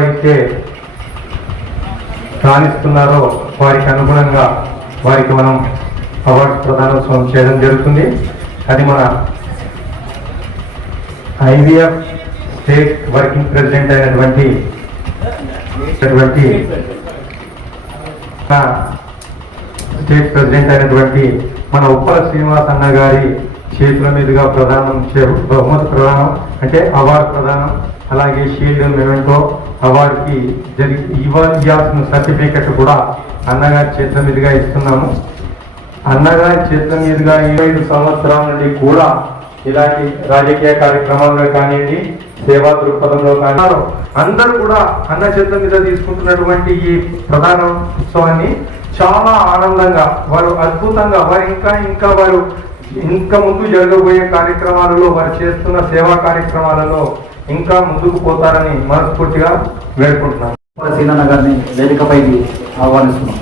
అయితే రాణిస్తున్నారో వారికి అనుగుణంగా వారికి మనం అవార్డ్స్ ప్రదానోత్సవం చేయడం జరుగుతుంది. అది మన ఐవీఎఫ్ స్టేట్ వర్కింగ్ ప్రెసిడెంట్ అయినటువంటి స్టేట్ ప్రెసిడెంట్ అయినటువంటి మన ఉప్పల శ్రీనివాస్ అన్న గారి చేతుల మీదుగా బహుమతి ప్రదానం అంటే అవార్డు ప్రదానం, అలాగే షీల్డ్ మెమెంటో అవార్డుకి ఇవ్వాల్సిన సర్టిఫికెట్ కూడా అన్నగారి చేతుల మీదుగా ఇస్తున్నాము. అన్నగారి చేతుల మీదుగా 25 సంవత్సరాల నుండి కూడా ఇలాంటి రాజకీయ కార్యక్రమాల్లో కానివ్వండి, సేవా దృక్పథంలో కానీ అందరూ కూడా అన్న చేతుల మీద తీసుకుంటున్నటువంటి ఈ ప్రధానోత్సవాన్ని చాలా ఆనందంగా వారు అద్భుతంగా వారు ఇంకా ముందు జరగబోయే కార్యక్రమాలలో వారు చేస్తున్న సేవా కార్యక్రమాలలో ఇంకా ముందుకు పోతారని మనస్ఫూర్తిగా వేడుకుంటున్నాను. సీనన్న గారిని వేదికపైకి ఆహ్వానిస్తున్నాం.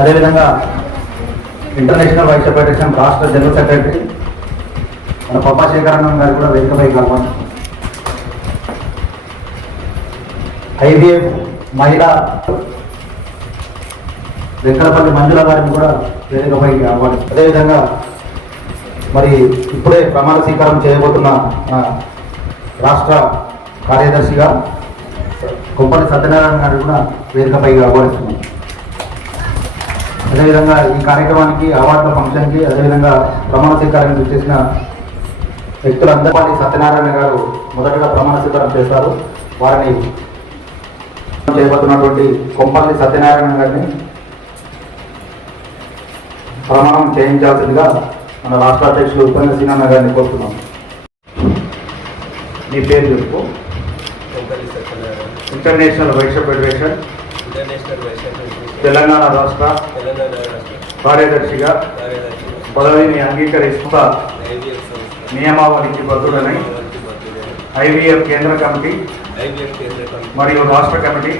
అదేవిధంగా ఇంటర్నేషనల్ వైస్ ఫెడరేషన్ రాష్ట్ర జనరల్ సెక్రటరీ మన పప్పా శేఖరన్న గారు కూడా వేదికపైకి ఆహ్వానిస్తున్నాం. ఐవీఎఫ్ మహిళా వెంకటపల్లి మంజుల గారిని కూడా వేదికపైకి ఆహ్వానిస్తున్నాం. అదేవిధంగా మరి ఇప్పుడే ప్రమాణ స్వీకారం చేయబోతున్న రాష్ట్ర కార్యదర్శిగా కొంపల్లి సత్యనారాయణ గారు కూడా వేదికపైకి ఆహ్వానిస్తున్నాం. అదేవిధంగా ఈ కార్యక్రమానికి అవార్డుల ఫంక్షన్కి అదేవిధంగా ప్రమాణ స్వీకారానికి చేసిన వ్యక్తులందరిపల్లి సత్యనారాయణ గారు మొదటగా ప్రమాణ స్వీకారం చేస్తారు. వారిని చేయబోతున్నటువంటి కొంపల్లి సత్యనారాయణ గారిని ప్రమాణం చేయించాల్సిందిగా మన రాష్ట్ర అధ్యక్షులు ఉపేంద్ర సీనన్న గారిని కోరుతున్నాం. మీ పేరు చెప్పు. ఇంటర్నేషనల్ వైశ్య ఫెడరేషన్ తెలంగాణ రాష్ట్ర కార్యదర్శిగా పదవిని అంగీకరిస్తున్న నియమావళికి బద్దుడనై ఐవీఎఫ్ కేంద్ర కమిటీ మరియు రాష్ట్ర కమిటీ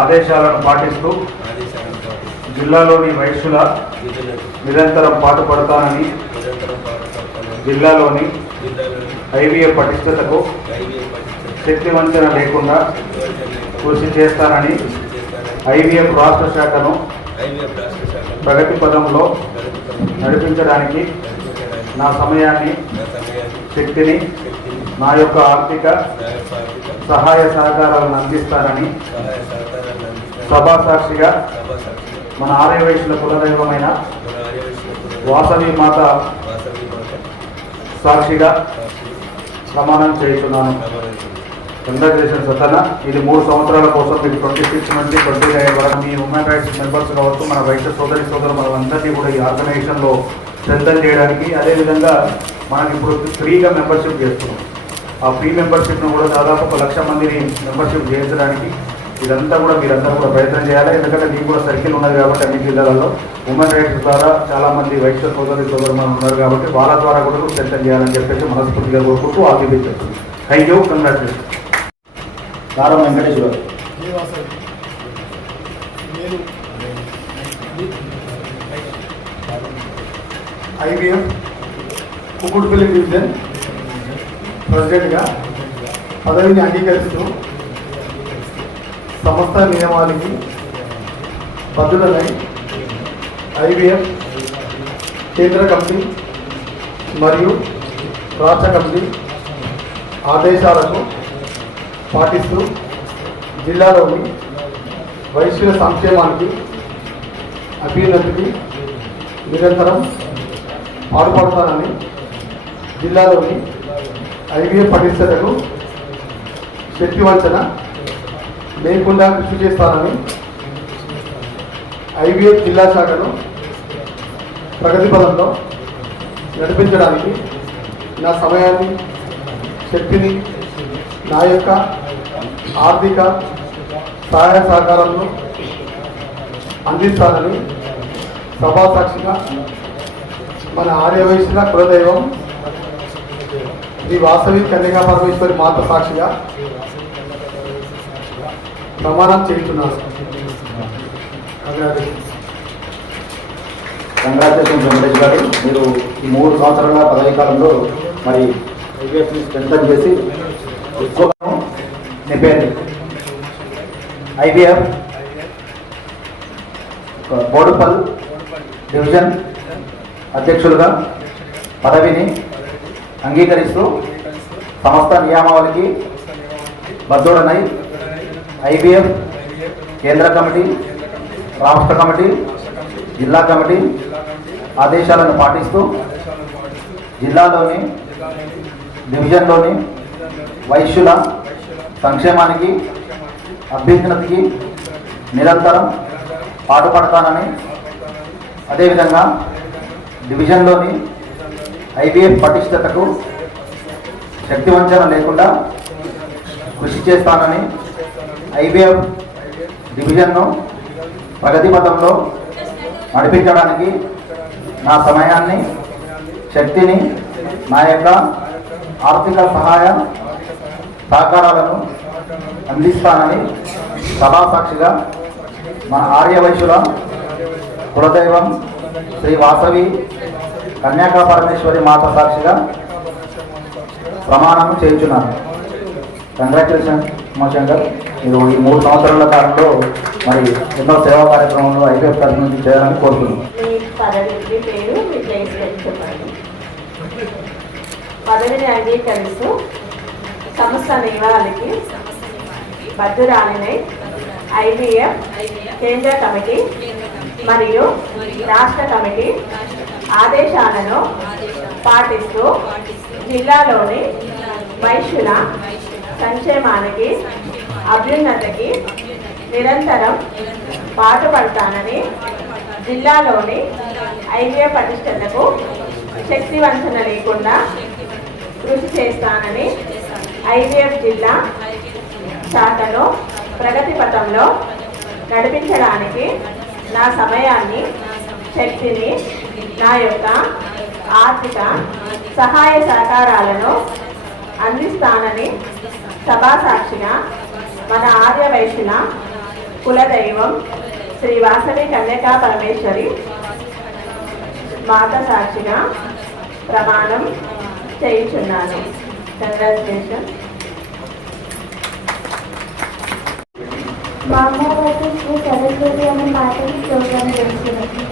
ఆదేశాలను పాటిస్తూ జిల్లాలోని వైశ్యుల నిరంతరం పాటుపడతానని జిల్లాలోని ఐవీఎఫ్ పటిష్టతకు శక్తి వంచన లేకుండా కృషి చేస్తానని ఐవీఎఫ్ రాష్ట్ర శాఖను ప్రగతి పదంలో నడిపించడానికి నా సమయాన్ని, శక్తిని, నా యొక్క ఆర్థిక సహాయ సహకారాలను అందిస్తానని సభా సాక్షిగా మన ఆర్యవైశ్యుల కులదైవమైన వాసవి మాత సాక్షిగా ప్రమాణం చేస్తున్నాను. కంగ్రాచులేషన్స్ సతన. ఇది 3 సంవత్సరాల కోసం మీకు 26 నుంచి 29 వరకు మీ హ్యూమన్ రైట్స్ మెంబర్స్ కావచ్చు, మన వైశ్య సోదరు మనలందరినీ కూడా ఈ ఆర్గనైజేషన్లో స్ట్రెంథన్ చేయడానికి, అదేవిధంగా మనం ఇప్పుడు ఫ్రీగా మెంబర్షిప్ చేస్తున్నాం. ఆ ఫ్రీ మెంబర్షిప్ను కూడా దాదాపు 1,00,000 మందిని మెంబర్షిప్ చేయించడానికి ఇదంతా కూడా మీరందరూ కూడా ప్రయత్నం చేయాలి. ఎందుకంటే మీకు కూడా సర్కిల్ ఉన్నది కాబట్టి అన్ని జిల్లాలలో హ్యూమన్ రైట్స్ ద్వారా చాలామంది వైశ్య సోదరు ఉన్నారు కాబట్టి వాళ్ళ ద్వారా కూడా స్ట్రెంథన్ చేయాలని చెప్పేసి మనస్ఫూర్తిగా కోరుకుంటూ ఆశీర్వదించారు. Thank you. కంగ్రాచులేషన్. దారం వెంకటేశ్వర. ఐవీఎఫ్ కుకుట్పల్లి డివిజన్ ప్రెసిడెంట్గా పదవిని అంగీకరిస్తూ సంస్థ నియమానికి బద్దులై ఐవీఎఫ్ కేంద్ర కమిటీ మరియు రాష్ట్ర కమిటీ ఆదేశాలకు పాటిస్తూ జిల్లాలోని వైశ్యుల సంక్షేమానికి, అభ్యున్నతికి నిరంతరం పాటుపడతానని జిల్లాలోని ఐవీఎఫ్ పటిష్టతకు శక్తి వంచన లేకుండా కృషి చేస్తానని ఐవీఎఫ్ జిల్లా శాఖను ప్రగతి పదంలో నడిపించడానికి నా సమయాన్ని, శక్తిని, నా యొక్క ఆర్థిక సహాయ సహకారాలను అందిస్తానని సభా సాక్షిగా మన ఆర్యవైశ్యుల కులదైవం శ్రీ వాసవి కన్యకా పరమేశ్వరి మాత సాక్షిగా ప్రమాణం చేస్తున్నాను. కంగ్రాచులేషన్స్ వెంకటేష్ గారు. మీరు ఈ 3 సంవత్సరాల పదవీ కాలంలో మరి ఐవీఎఫ్ని స్ట్రెంథన్ చేసి ఉద్యోగం నింపేది. IVF బోడుపల్ డివిజన్ అధ్యక్షులుగా పదవిని అంగీకరిస్తూ సంస్థ నియామావళికి బద్దోడనై IVF కేంద్ర కమిటీ, రాష్ట్ర కమిటీ, జిల్లా కమిటీ ఆదేశాలను పాటిస్తూ జిల్లాలోని డివిజన్లోని వైశ్యుల సంక్షేమానికి, అభ్యున్నతికి నిరంతరం పాటుపడతానని, అదేవిధంగా డివిజన్లోని IVF పటిష్టతకు శక్తివంచన లేకుండా కృషి చేస్తానని, IVF డివిజన్ను ప్రగతి పథంలో నడిపించడానికి నా సమయాన్ని, శక్తిని, నా యొక్క ఆర్థిక సహాయ సహకారాలను అందిస్తానని సభాసాక్షిగా మన ఆర్యవైశ్యుల కులదైవం శ్రీ వాసవి కన్యాకా పరమేశ్వరి మాత సాక్షిగా ప్రమాణం చేయించున్నాను. కంగ్రాచులేషన్స్ ఉమాశంకర్. మీరు ఈ 3 సంవత్సరాల కాలంలో మరి ఎన్నో సేవా కార్యక్రమంలో IVF తరఫు నుంచి చేయాలని కోరుతున్నాను. పదవిని అంగీకరిస్తూ సంస్థ నియమావళికి బద్దురాలినై IVF కేంద్ర కమిటీ మరియు రాష్ట్ర కమిటీ ఆదేశాలను పాటిస్తూ జిల్లాలోని వైశ్యుల సంక్షేమానికి, అభ్యున్నతికి నిరంతరం పాటుపడతానని, జిల్లాలోని IVF పటిష్టతకు శక్తి వంచన లేకుండా కృషి చేస్తానని, IVF జిల్లా శాఖను ప్రగతి పథంలో నడిపించడానికి నా సమయాన్ని, శక్తిని, నా యొక్క ఆర్థిక సహాయ సహకారాలను అందిస్తానని సభాసాక్షిగా మన ఆర్యవైశ్యుల కులదైవం శ్రీ వాసవి కన్యకా పరమేశ్వరి మాత సాక్షిగా ప్రమాణం చేయించున్నాను. కంగ్రాచులేషన్. మా అమ్మ వచ్చి శ్రీ సరస్వతి అనే మాటని ప్రోగ్రాం చేస్తున్నారు.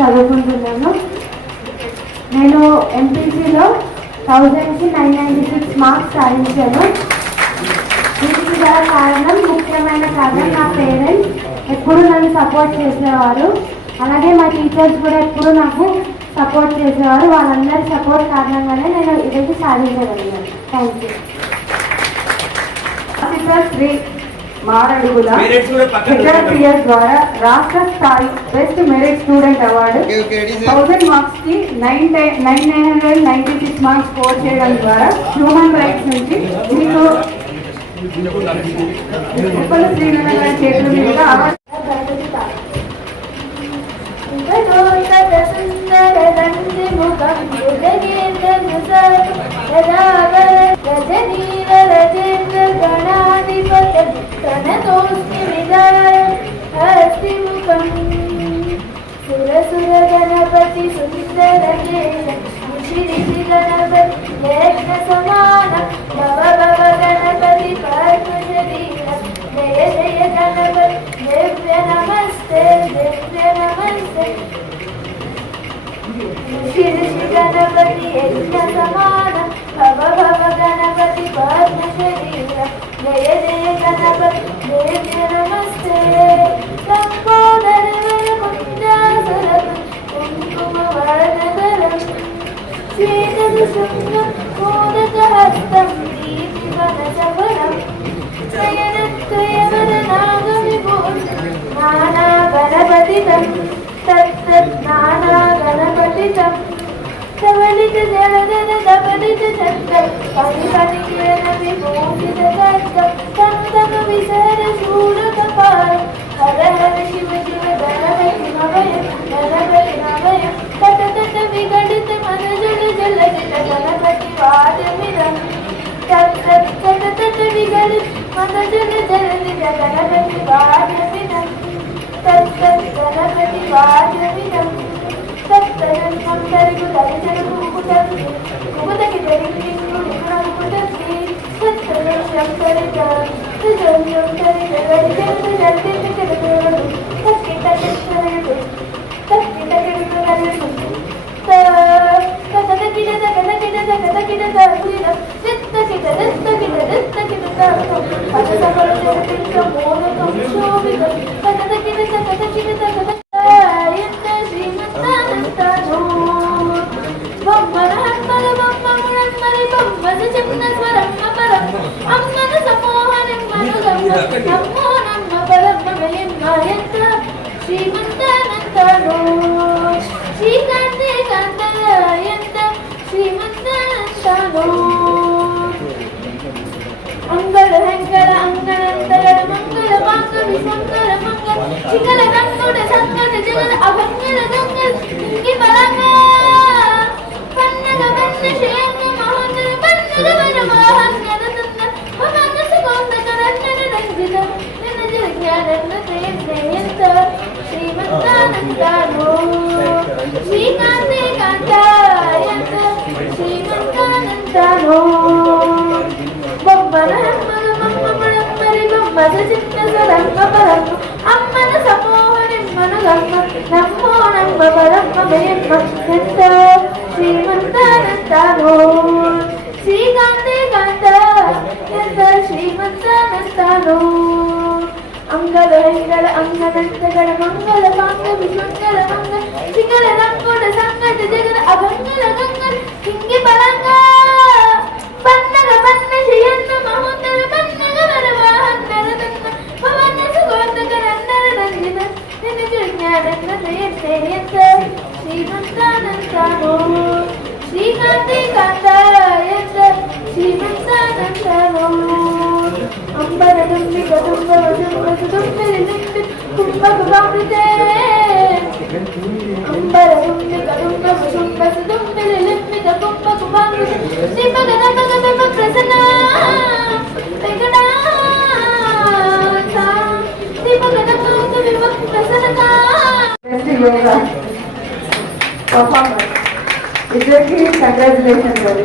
చదువుకుంటున్నాను. నేను ఎంపీసీలో 1000కి 996 మార్క్స్ సాధించాను. దీనికి గల కారణం, ముఖ్యమైన కారణం నా పేరెంట్స్ ఎప్పుడు నన్ను సపోర్ట్ చేసేవారు. అలాగే మా టీచర్స్ కూడా ఎప్పుడు నాకు సపోర్ట్ చేసేవారు. వాళ్ళందరి సపోర్ట్ కారణంగానే నేను ఇదైతే సాధించగలిగాను. Thank you. Shri Maradugula HRPS ద్వారా రాష్ట్ర స్థాయి best merit student award 1000 marks కి 996 మార్క్స్ స్కోర్ చేయడం ద్వారా హ్యూమన్ రైట్స్ నుంచి మీకు ఉప్పల శ్రీనగర్ గారి చేతుల మీదుగా అవార్డు. సురసుర గణపతి సుందర గణపతి యజ్ఞ సమాన భవ భవ గణపతి పద్మశరీర జయ జయ గణపతి దివ్య నమస్తే దివ్య నమస్తే ఋషి గణపతి యజ్ఞ సమాన భవ భవ గణపతి పద్మశరీర జయ జయ గణపతి దివ్య నమస్తే లంబోదర వరకుంజాసురతు కుంకుమ వర్ణధరం శ్వేతసుశృంగం మోదకహస్తం దీపివనసఫలం శయనత్రయవరనాగవిభూషణం నానాగణపతితం తత్తన్నానాగణపతితం సవలిత జలధర దపలిత చక్రం పరిపటికేన విభూషిత ఖడ్గం తం తమ విసర శూలకపాలం హర హర శివ శివ గణపతి నవయం గణపతి నవయం తట తట విగడిత మనజల జల జల గణపతి వాదమిరం తట్ తట్ తట తట విగడిత మనజల జల జల గణపతి వాదమిరం తట్ తట్ గణపతి వాదమిరం తత్తరం తరుగు దరిచరు కుకుతకి కుకుతకి దరికి కుకుతకి తత్తరం శంకరిత తుజం తరిగ దరిచరు జల్దిత కరుడు తక్కి తక్కితరడు తక్కి తక్కితరడు తతకిడ తకకిడ తకకిడ తరుణ చిత్తకిడ చిత్తకిడ చిత్తకిడ తరుణ పచసకల జగతిక మోదకం శోభిత తతకిడ తకకిడ తకకిడ శ్రీమంతానంతను శ్రీకాంతకాంతయంత శ్రీమంతానంతను అంగళ హంగళ అంగళంతర మంగళ మాంగళి సంగళ మంగళ శిఖల నంగుడ సంగళ జగల అభంగళ గంగళ ఇంగి బలంగా పన్నగ వన్న శేంగ మహోన్నత పన్నగ వన మహంగళ నంద మమనస గోందక రన్నన రంజిత నినజ జ్ఞానన్న తేయంత శ్రీమంతానంతను శ్రీకాంతకాంతయంత శ్రీమంతానంతను బొమ్మన హమ్మల మమ్మమళంబరి బొమ్మద చిన్న సరంగ పరంగ అమ్మన సమోహనిమ్మన గమ్మ నమ్మో నమ్మ పరమ్మ భయమ్మ ఎంత శ్రీమంతానంతను శ్రీకాంతకాంత ఎంత శ్రీమంతానంతను అంగళ హంగళ అంగనంతగళ మంగళ మాంగవి మంగళ మంగళ శిఖర రంగుడ సంగట జగన అభంగళ గంగళ ఇంగి బలంగా పన్నగ పన్న శయన్న మహోన్నత పన్నగ వరవాహన్నర దన్న భవన సుగోందక రన్నర రంజిత నినజ జ్ఞానన్న తేయంత శ్రీమంతానంతను శ్రీకాంతకాంతయంత శ్రీమంతానంతను అంబరదుంబి గదుంబ వదుంబ సుదుంబిలి నింబి కుంభకు బామృతే అంబరదుంబి గదుంబ వదుంబ సుదుంబిలి నింబిత కుంభకు బామృతే దిపగ దపగ దప ప్రసన్న వెంకటా దిపగ దపగ విప ప్రసన్నక యోగా పర్ఫార్మెన్స్ ఇద్దరికి కంగ్రాచులేషన్స్ అండి.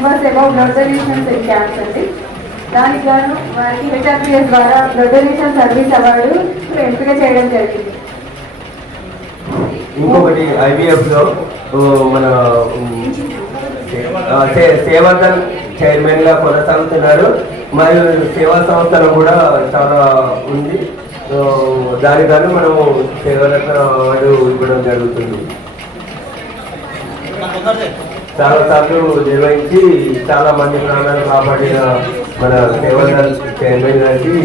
members about blood donations in camps అండి. దానికి గాను వారికి HRPS ద్వారా బ్లడ్ డొనేషన్ సర్వీస్ అవార్డు ఎంపిక చేయడం జరిగింది. ఇంకొకటి IVF లో మన సేవాదల్ చైర్మన్ గా కొనసాగుతున్నారు. మరియు సేవా సంస్థలు కూడా చాలా ఉంది. దానికను మనము సేవరత్న అవార్డు ఇవ్వడం జరుగుతుంది. చాలా సార్లు నిర్వహించి చాలా మంది ప్రాణాలు కాపాడిన మన సేవాదల్ చైర్మన్ గారికి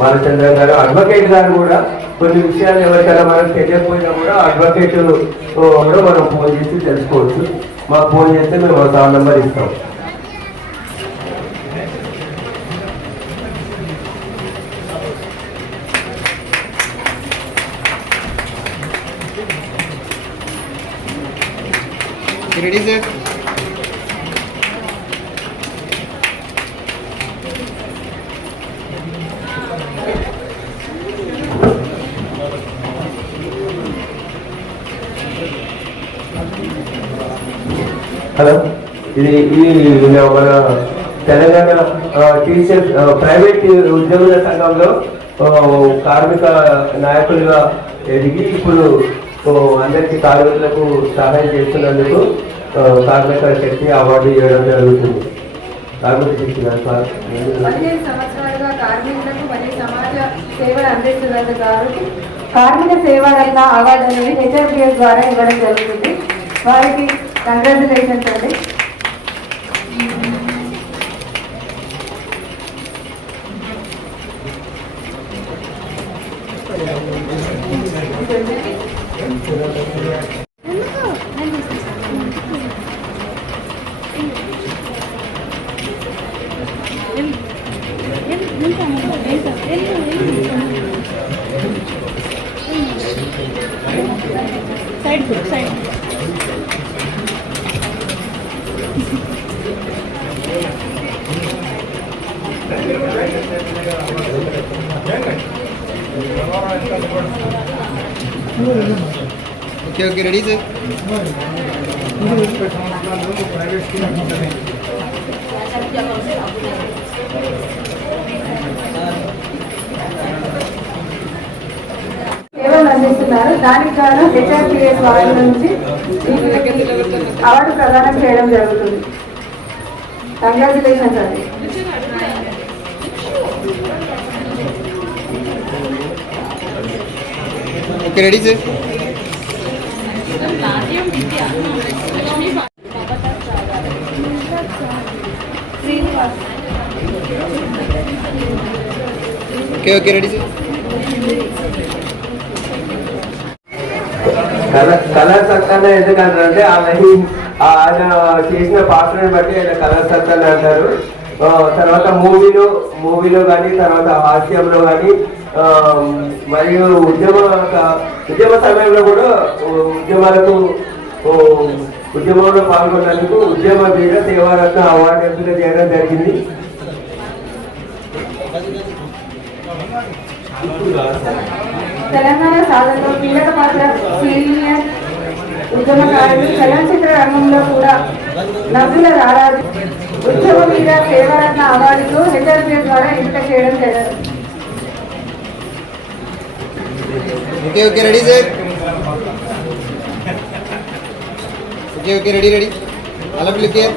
బాలచంద్ర గారు, అడ్వకేట్ గారు కూడా కొన్ని విషయాలు ఎవరికైనా మనకు తెలియకపోయినా కూడా అడ్వకేట్ కూడా మనం ఫోన్ చేసి తెలుసుకోవచ్చు. మాకు ఫోన్ చేస్తే మేము ఒక నెంబర్ ఇస్తాం. Ready sir. హలో, ఇది మన తెలంగాణ టీచర్ ప్రైవేట్ ఉద్యోగుల సంఘంలో కార్మిక నాయకులుగా ఎదిగి ఇప్పుడు అందరికీ కార్మికులకు సహాయం చేస్తున్నందుకు కార్మిక శక్తి అవార్డు ఇవ్వడం జరుగుతుంది. కార్మిక శక్తి 15 సంవత్సరాలుగా కార్మికులకు మరియు సమాజ సేవలు అందిస్తున్నందుకు కాబట్టి కార్మిక సేవా రత్న అవార్డు అనేది HRPS ద్వారా ఇవ్వడం జరుగుతుంది. వారికి కంగ్రాచులేషన్స్ అండి. Okay okay ready sir. సేవలు అందిస్తున్నారు. దానికి గాను HRPS వారి నుంచి అవార్డు ప్రదానం చేయడం జరుగుతుంది. కంగ్రాచులేషన్స్ అండి. Okay ready sir. Okay okay ready sir. Colour సత్తాన్ని ఎందుకంటారంటే ఆయన చేసిన పాత్రని బట్టి ఆయన కలర్ సత్తాన్ని అంటారు. తర్వాత మూవీలో కానీ తర్వాత హాస్యంలో కానీ మరియు ఉద్యమ సమయంలో కూడా ఉద్యమంలో పాల్గొన్నందుకు ఉద్యమ వీర సేవారత్న అవార్డు ఎంపిక చేయడం జరిగింది. తెలంగాణ సాధనలో కీలక పాత్ర సీనియర్ ఉద్యమకారులు, చలనచిత్ర రంగంలో కూడా నవ్వుల రారాజు ఉద్యమ మీద సేవారత్న అవార్డుకు HRPS ద్వారా ఎంపిక చేయడం జరిగింది. Okay okay ready sir. Okay okay ready ready. అలా క్లిక్ చేయాలి.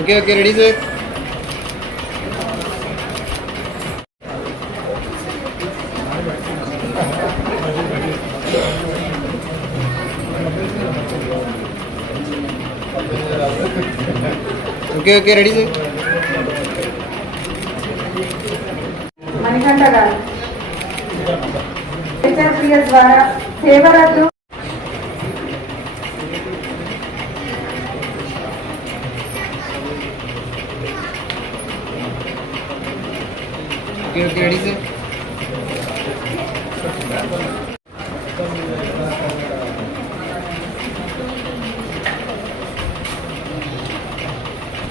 Okay okay ready sir. Okay okay ready sir. Manikanta గారు సేవ రద్దు okay ready sir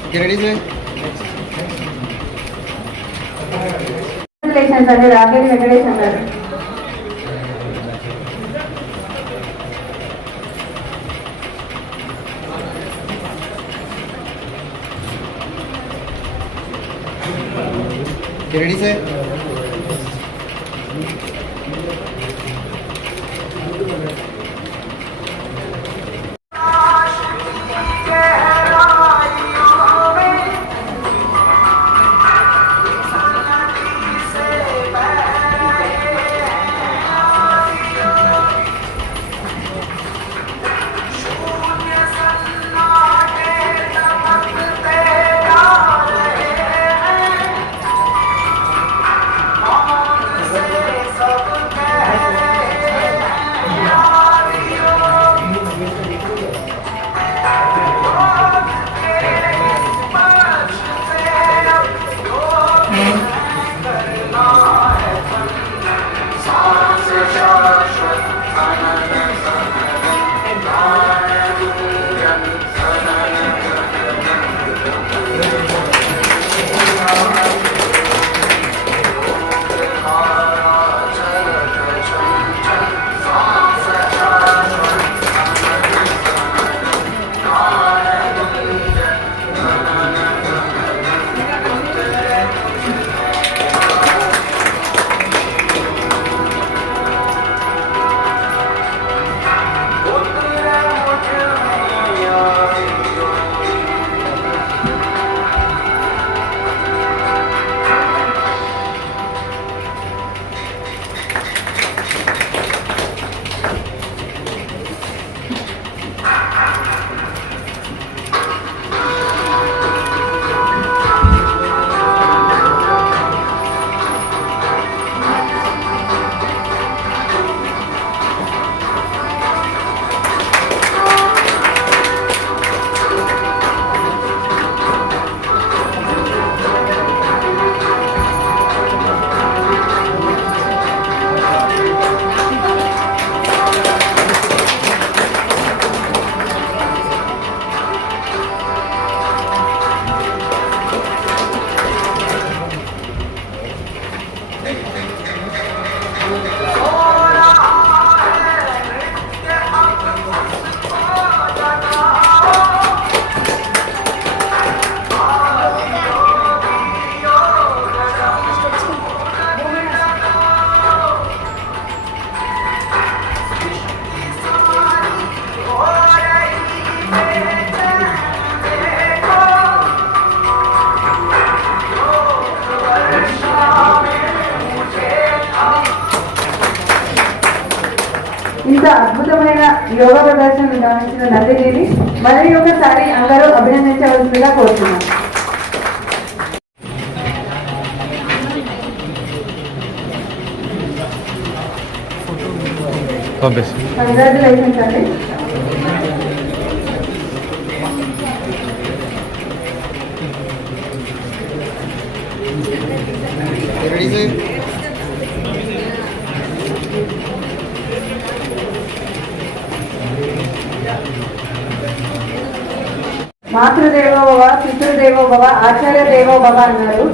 okay ready sir congratulations అండి రాఘవేంద్ర వెంకటేశం గారు. ఓకే రెడీ సార్ ఇంత అద్భుతమైన యోగా ప్రదర్శన గమనించిన నందిని మరి ఒకసారి అందరూ అభినందించవలసిందిగా కోరుతున్నాను. కంగ్రాచులేషన్స్ అండి. రెడీ సార్ మాతృదేవో భవ, పితృదేవో భవ, ఆచార్య దేవో భవ అన్నారు.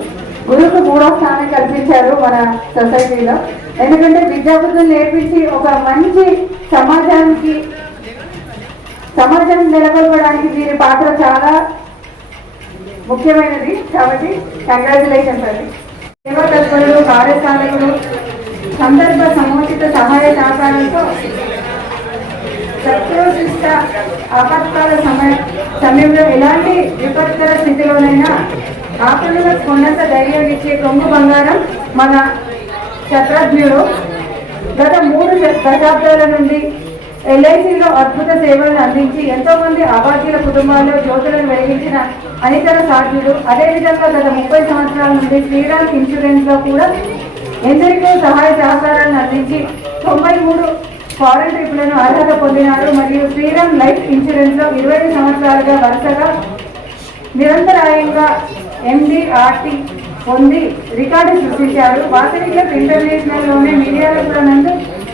గురువుకు 3వ స్థానం కల్పించారు మన సొసైటీలో. ఎందుకంటే విద్యాబుద్ధులు నేర్పించి ఒక మంచి సమాజం నెలకొల్పడానికి వీరి పాత్ర చాలా ముఖ్యమైనది. కాబట్టి కంగ్రాచులేషన్స్ అండి. సేవా తత్పరులు, కార్యశాలకులు, సందర్భ సముచిత సహాయ సహకారంతో శత్రుశిష్ట ఆపత్కాల సమయంలో ఎలాంటి విపత్కర స్థితిలోనైనా ఆపదలకు కొండంత ధైర్యం ఇచ్చే కొంగు బంగారం మన శత్రుఘ్నుడు. గత 3 దశాబ్దాల నుండి ఎల్ఐసిలో అద్భుత సేవలను అందించి ఎంతో మంది అభాగ్యుల కుటుంబాల్లో జ్యోతులను వెలిగించిన అనితర సాధ్యుడు. అదేవిధంగా గత 30 సంవత్సరాల నుండి శ్రీరామ్ ఇన్సూరెన్స్ లో కూడా ఎందరికో సహాయ సహకారాలను అందించి ఫారెన్ ట్రిప్లను అర్హత పొందినారు మరియు శ్రీరామ్ లైఫ్ ఇన్సూరెన్స్ లో 20 సంవత్సరాలుగా వరుసగా నిరంతరాయంగా MDRT పొంది రికార్డు సృష్టించారు. వాసవి క్లబ్ ఇంటర్నేషనల్ లోనే మీడియాలో కూడా నందు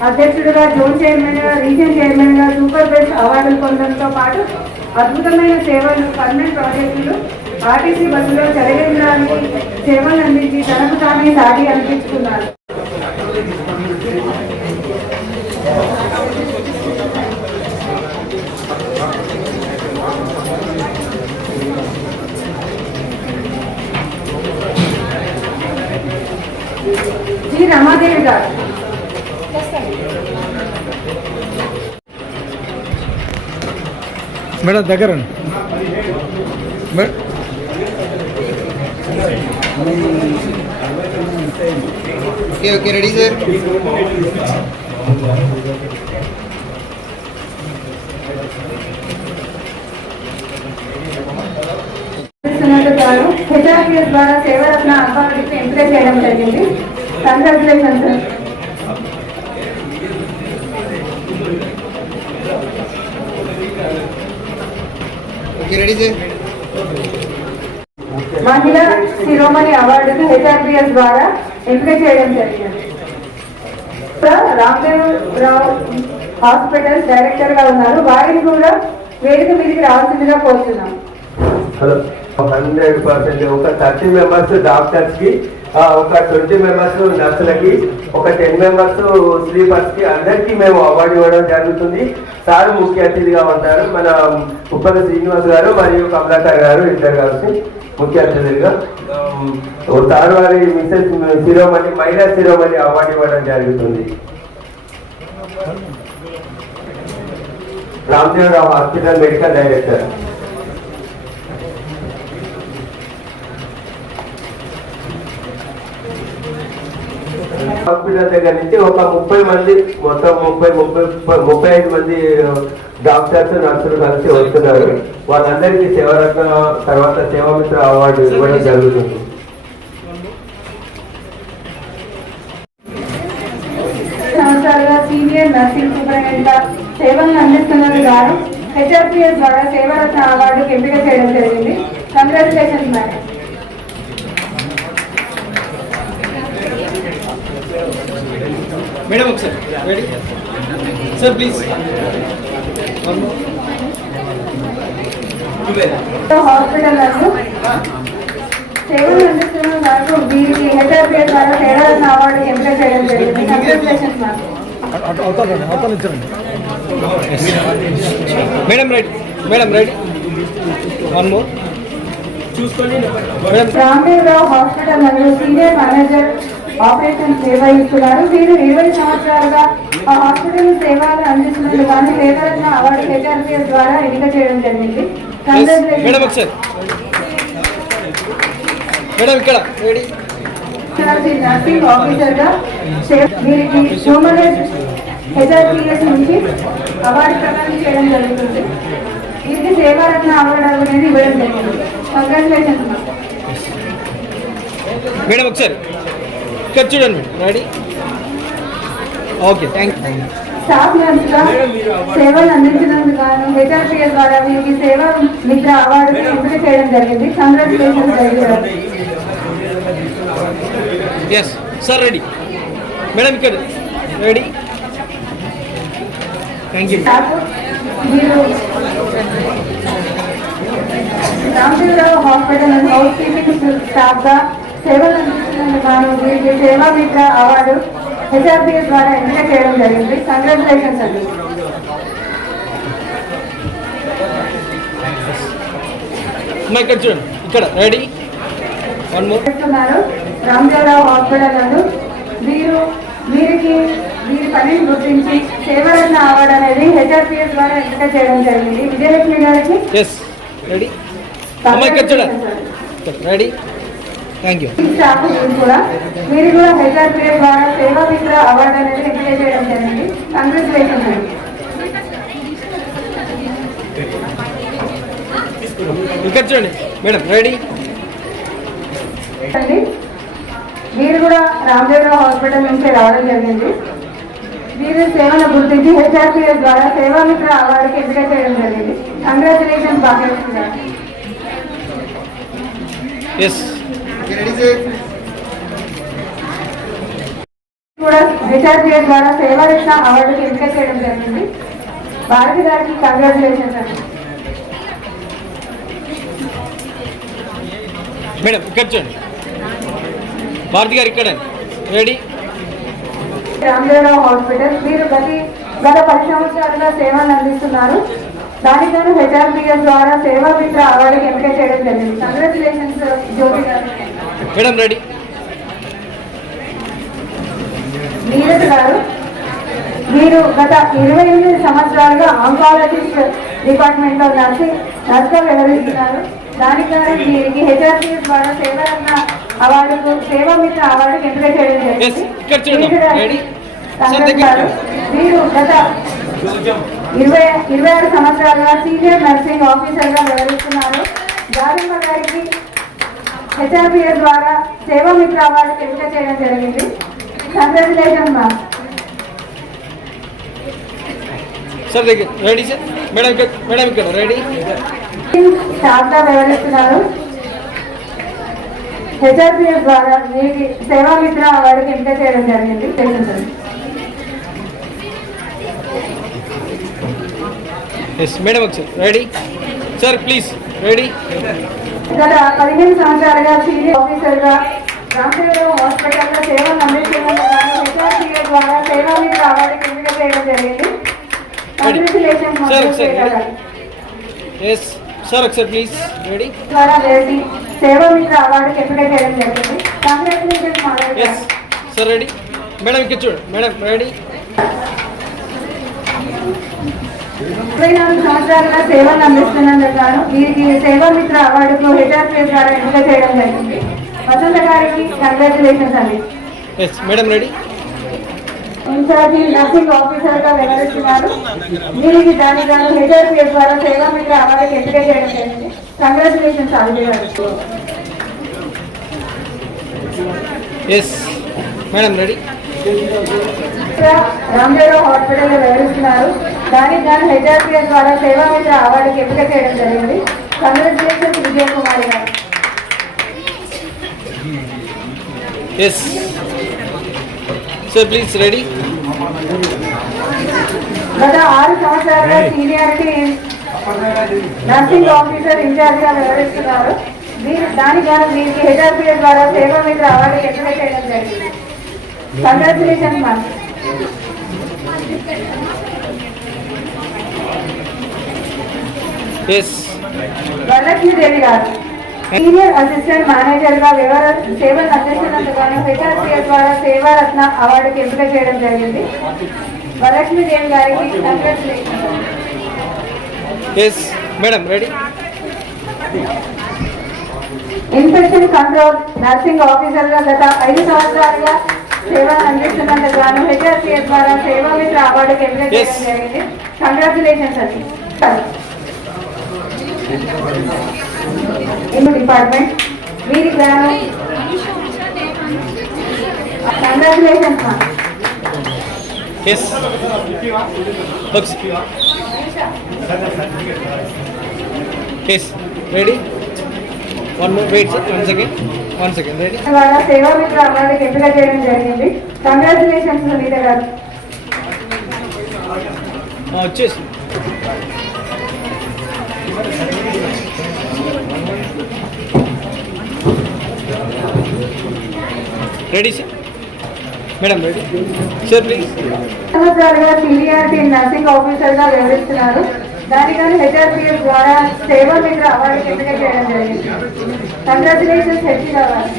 అధ్యక్షుడిగా, జోన్ చైర్మన్ గా, రీజియన్ చైర్మన్ గా సూపర్ బెస్ట్ అవార్డులు పొందడంతో పాటు అద్భుతమైన సేవలు, పర్మనెంట్ ప్రాజెక్టులు, RTC బస్సులో చలివేంద్రానికి సేవలు అందించి తనకు తానే సాటి అనిపించుకున్నారు. జి రమాదేవి గారు. మేడం దగ్గర okay okay ready sir. HRPS ద్వారా సేవరత్న అవార్డుకి ఎంపిక చేయడం జరిగింది. Congratulation sir. Okay ready sir. మహిళా శిరోమణి అవార్డుకి హెచ్ఆర్పిఎస్ ద్వారా ఎంపిక చేయడం జరిగింది. రామ్దేవ్ రావు హాస్పిటల్ డైరెక్టర్ గా ఉన్నారు. వారిని కూడా వేదిక మీదకి రావాల్సిందిగా కోరుతున్నాం. హలో, 100% ఒక 30 మెంబర్స్ డాక్టర్స్ కి, ఒక 20 మెంబర్స్ నర్సులకి, ఒక 10 మెంబర్స్ స్లీపర్స్ కి, అందరికీ మేము అవార్డు ఇవ్వడం జరుగుతుంది. సార్ ముఖ్య అతిథిగా ఉంటారు. మన ఉప్పల శ్రీనివాస్ గారు మరియు కమలాకర్ గారు ఇద్దరు కలిసి ముఖ్య అతిథులుగా సార్ వారి మిసెస్ శిరోమణి, మహిళా శిరోమణి అవార్డు ఇవ్వడం జరుగుతుంది. రామ్దేవరావు హాస్పిటల్ మెడికల్ డైరెక్టర్. హాస్పిటల్ దగ్గర నుంచి ఒక 30 మంది, మొత్తం 35 మంది డాక్టర్స్, నర్సులు కలిసి వస్తున్నారు. వాళ్ళందరికీ సేవరత్న తర్వాత సేవామిత్ర అవార్డు ఇవ్వడం జరుగుతుంది. సంవత్సరాలుగా సీనియర్ నర్సింగ్ సూపరింటెండెంట్ సేవలను అందిస్తున్నది గాను హెచ్ఆర్పిఎస్ ద్వారా సేవరత్న అవార్డుకు ఎంపిక చేయడం జరిగింది. Congratulations madam. మేడం ఒకసారి రెడీ సార్ ప్లీజ్. హాస్పిటల్ సేవలు అందిస్తున్న వారు వీరికి హెచ్ఆర్పిఎస్ ద్వారా సేవరత్న అవార్డుకు ఎంపిక చేయడం జరిగింది. Congratulations madam. Madam ready, madam ready. One more చూసుకోండి. రామ్దేవ్ రావు హాస్పిటల్ నందు సీనియర్ మేనేజర్ ఆపరేషన్ నిర్వహిస్తున్నారు. వీరు 20 సంవత్సరాలుగా ఆ హాస్పిటల్ సేవలు అందిస్తున్నందుకు గాను సేవరత్న అవార్డు హెచ్ఆర్పిఎస్ ద్వారా ఎన్నిక చేయడం జరిగింది. మేడం ఒకసారి మేడం ఇక్కడ రెడీ. నర్సింగ్ ఆఫీసర్ గా వీరికి హ్యూమన్ హెచ్ఆర్పిఎస్ నుంచి అవార్డు ప్రదానం చేయడం జరుగుతుంది. వీరికి సేవారత్న అవార్డు అనేది ఇవ్వడం జరిగింది. కంగ్రాచులేషన్స్ మేడం ఒకసారి ఇక్కడ చూడండి. Ready okay thank you. Staff nurse గా సేవలు అందించినందుకు గాను హెచ్ఆర్పిఎస్ ద్వారా వీరికి సేవా మిత్ర అవార్డును ఎంపిక చేయడం జరిగింది. కంగ్రాచులేషన్స్ జరిగారు. Yes sir ready. మేడం ఇక్కడ రెడీ. Thank you. మీరు Ramadevarao hospital and house keeping staff గా సేవలు అందిస్తున్నందుకు గాను వీరికి సేవా మిత్ర అవార్డు హెచ్ఆర్పిఎస్ ద్వారా ఎంపిక చేయడం జరిగింది. కంగ్రాచులేషన్స్ అండి. ఇక్కడ చూడండి. ఇక్కడ రెడీ. వన్ మోర్ చేస్తున్నారు. రామదేవరావు హాస్పిటల్ నందు వీరికి వీరి పనిని గుర్తించి సేవరత్న అవార్డు అనేది హెచ్ఆర్పిఎస్ ద్వారా ఎంపిక చేయడం జరిగింది. విజయలక్ష్మి గారికి ఎస్ రెడీ. ఇక్కడ చూడండి. రెడీ. Thank you. స్టాఫ్ కూడా వీరు కూడా హెచ్ఆర్పిఎస్ ద్వారా సేవా మిత్ర అవార్డు అనేది ఎంపిక చేయడం జరిగింది. కంగ్రాచులేషన్స్ అండి. ఇక్కడ చూడండి మేడం రెడీ. వీరు కూడా రామదేవరావు హాస్పిటల్ నుంచి రావడం జరిగింది. వీరి సేవను గుర్తించి హెచ్ఆర్పిఎస్ ద్వారా సేవామిత్ర అవార్డుకి ఎంపిక చేయడం జరిగింది. కంగ్రాచులేషన్ భాగ్యలక్ష్మి గారు. కూడా హెచ్ఆర్పిఎస్ ద్వారా సేవారత్న అవార్డుకి ఎంపిక చేయడం జరిగింది. భారతి గారికి కంగ్రాచులేషన్స్ అండి. మేడం ఇక్కడ చూడండి, భారతి గారు ఇక్కడ రెడీ. రామదేవరావు హాస్పిటల్ వీరు గత 10 సంవత్సరాలుగా సేవలు అందిస్తున్నారు. దానికి హెచ్ఆర్పిఎస్ ద్వారా సేవామిత్ర అవార్డుకి ఎంపిక చేయడం జరిగింది. కంగ్రాచులేషన్స్ జ్యోతి గారు. Madam ready. నీరజ్ గారు వీరు గత 28 సంవత్సరాలుగా ఆంకాలజిస్ట్ డిపార్ట్మెంట్ లో నర్సుగా వ్యవహరిస్తున్నారు. దానికి గాను వీరికి హెచ్ఆర్పిఎస్ ద్వారా సేవారత్న అవార్డుకు సేవామిత్ర అవార్డుకి ఎంపిక చేయడం జరిగింది. వీరు గత 26 సంవత్సరాలుగా సీనియర్ నర్సింగ్ ఆఫీసర్ గా వ్యవహరిస్తున్నారు. జారమ్మ గారికి హెచ్ఆర్పిఎస్ ద్వారా సేవామిత్ర అవార్డుకి ఎంపిక చేయడం జరిగింది. Congratulation ma'am. సార్ దగ్గర రెడీ సార్. మేడం ఇక్కడ రెడీ. స్టాఫ్ గా వ్యవహరిస్తున్నారు. హెచ్ఆర్పిఎస్ ద్వారా వీరికి సేవామిత్ర అవార్డుకి ఎంపిక చేయడం జరిగింది. మేడం ఒకసారి రెడీ సార్ ప్లీజ్ రెడీ. గత 15 సంవత్సరాలుగా సీనియర్ ఆఫీసర్ గా రామదేవరావు హాస్పిటల్లో సేవలు అందిస్తున్నందుకు హెచ్ఆర్పిఎస్ ద్వారా సేవామిత్ర అవార్డుకి ఎంపిక చేయడం జరిగింది. కంగ్రాచులేషన్ సార్ ఒకసారి ప్లీజ్ రెడీ. ద్వారా వేసి సేవామిత్ర అవార్డుకి ఎంపిక చేయడం జరిగింది. Congratulation sir ready. మేడం ఇక్కడ చూడండి. Madam ready. 24 సంవత్సరాలుగా సేవలు అందిస్తున్నందుకు గాను వీరికి సేవామిత్ర అవార్డుకు హెచ్ఆర్పిఎస్ ద్వారా ఎంపిక చేయడం జరిగింది. వసంత గారికి కంగ్రాచులేషన్స్ అండి. Madam ready. Incharge nursing officer గా వ్యవహరిస్తున్నారు. వీరికి దాని గాను హెచ్ఆర్పిఎస్ ద్వారా సేవామిత్ర అవార్డుకి ఎంపిక చేయడం జరిగింది. కంగ్రాచులేషన్స్ ఆదిత్య గారు. Madam ready. రామదేవరావు హాస్పిటల్లో వ్యవహరిస్తున్నారు. దానికి గాను హెచ్ఆర్పిఎస్ ద్వారా సేవామిత్ర అవార్డుకి ఎంపిక చేయడం జరిగింది. కంగ్రాచులేషన్స్ విజయ్ కుమార్ గారు. Sir please ready. గత 6 సంవత్సరాలుగా సీనియారిటీ నర్సింగ్ ఆఫీసర్ ఇన్ఛార్జ్ గా వ్యవహరిస్తున్నారు. దానికి గాను వీరికి హెచ్ఆర్పిఎస్ ద్వారా సేవామిత్ర అవార్డుకి ఎంపిక చేయడం జరిగింది. Congratulation ma'am. వరలక్ష్మీదేవి గారు సీనియర్ అసిస్టెంట్ మేనేజర్ గా సేవలు అందిస్తున్నందుకు గాను హెచ్ఆర్పిఎస్ ద్వారా సేవారత్న అవార్డుకి ఎంపిక చేయడం జరిగింది. వరలక్ష్మీదేవి గారికి congratulations. Madam ready. Infection control nursing officer గా గత 5 సంవత్సరాలుగా సేవలు అందిస్తున్నందుకు గాను హెచ్ఆర్పిఎస్ ద్వారా సేవామిత్ర అవార్డుకి ఎంపిక చేయడం జరిగింది. కంగ్రాచులేషన్స్ అండి. డిపార్ట్మెంట్ వీరికి గాను congratulations ma'am. Ready. One second ready. ద్వారా సేవామిత్ర అవార్డుకి ఎంపిక చేయడం జరిగింది. కంగ్రాచులేషన్స్ సునీత గారు. వచ్చేసి ready sir. Madam ready sir please. సంవత్సరాలుగా సీనియారిటీ నర్సింగ్ ఆఫీసర్ గా వ్యవహరిస్తున్నారు. దానికి గాను హెచ్ఆర్పిఎస్ ద్వారా సేవామిత్ర అవార్డుకి ఎంపిక చేయడం జరిగింది. కంగ్రాచులేషన్స్ హెచ్ఆర్ గారు.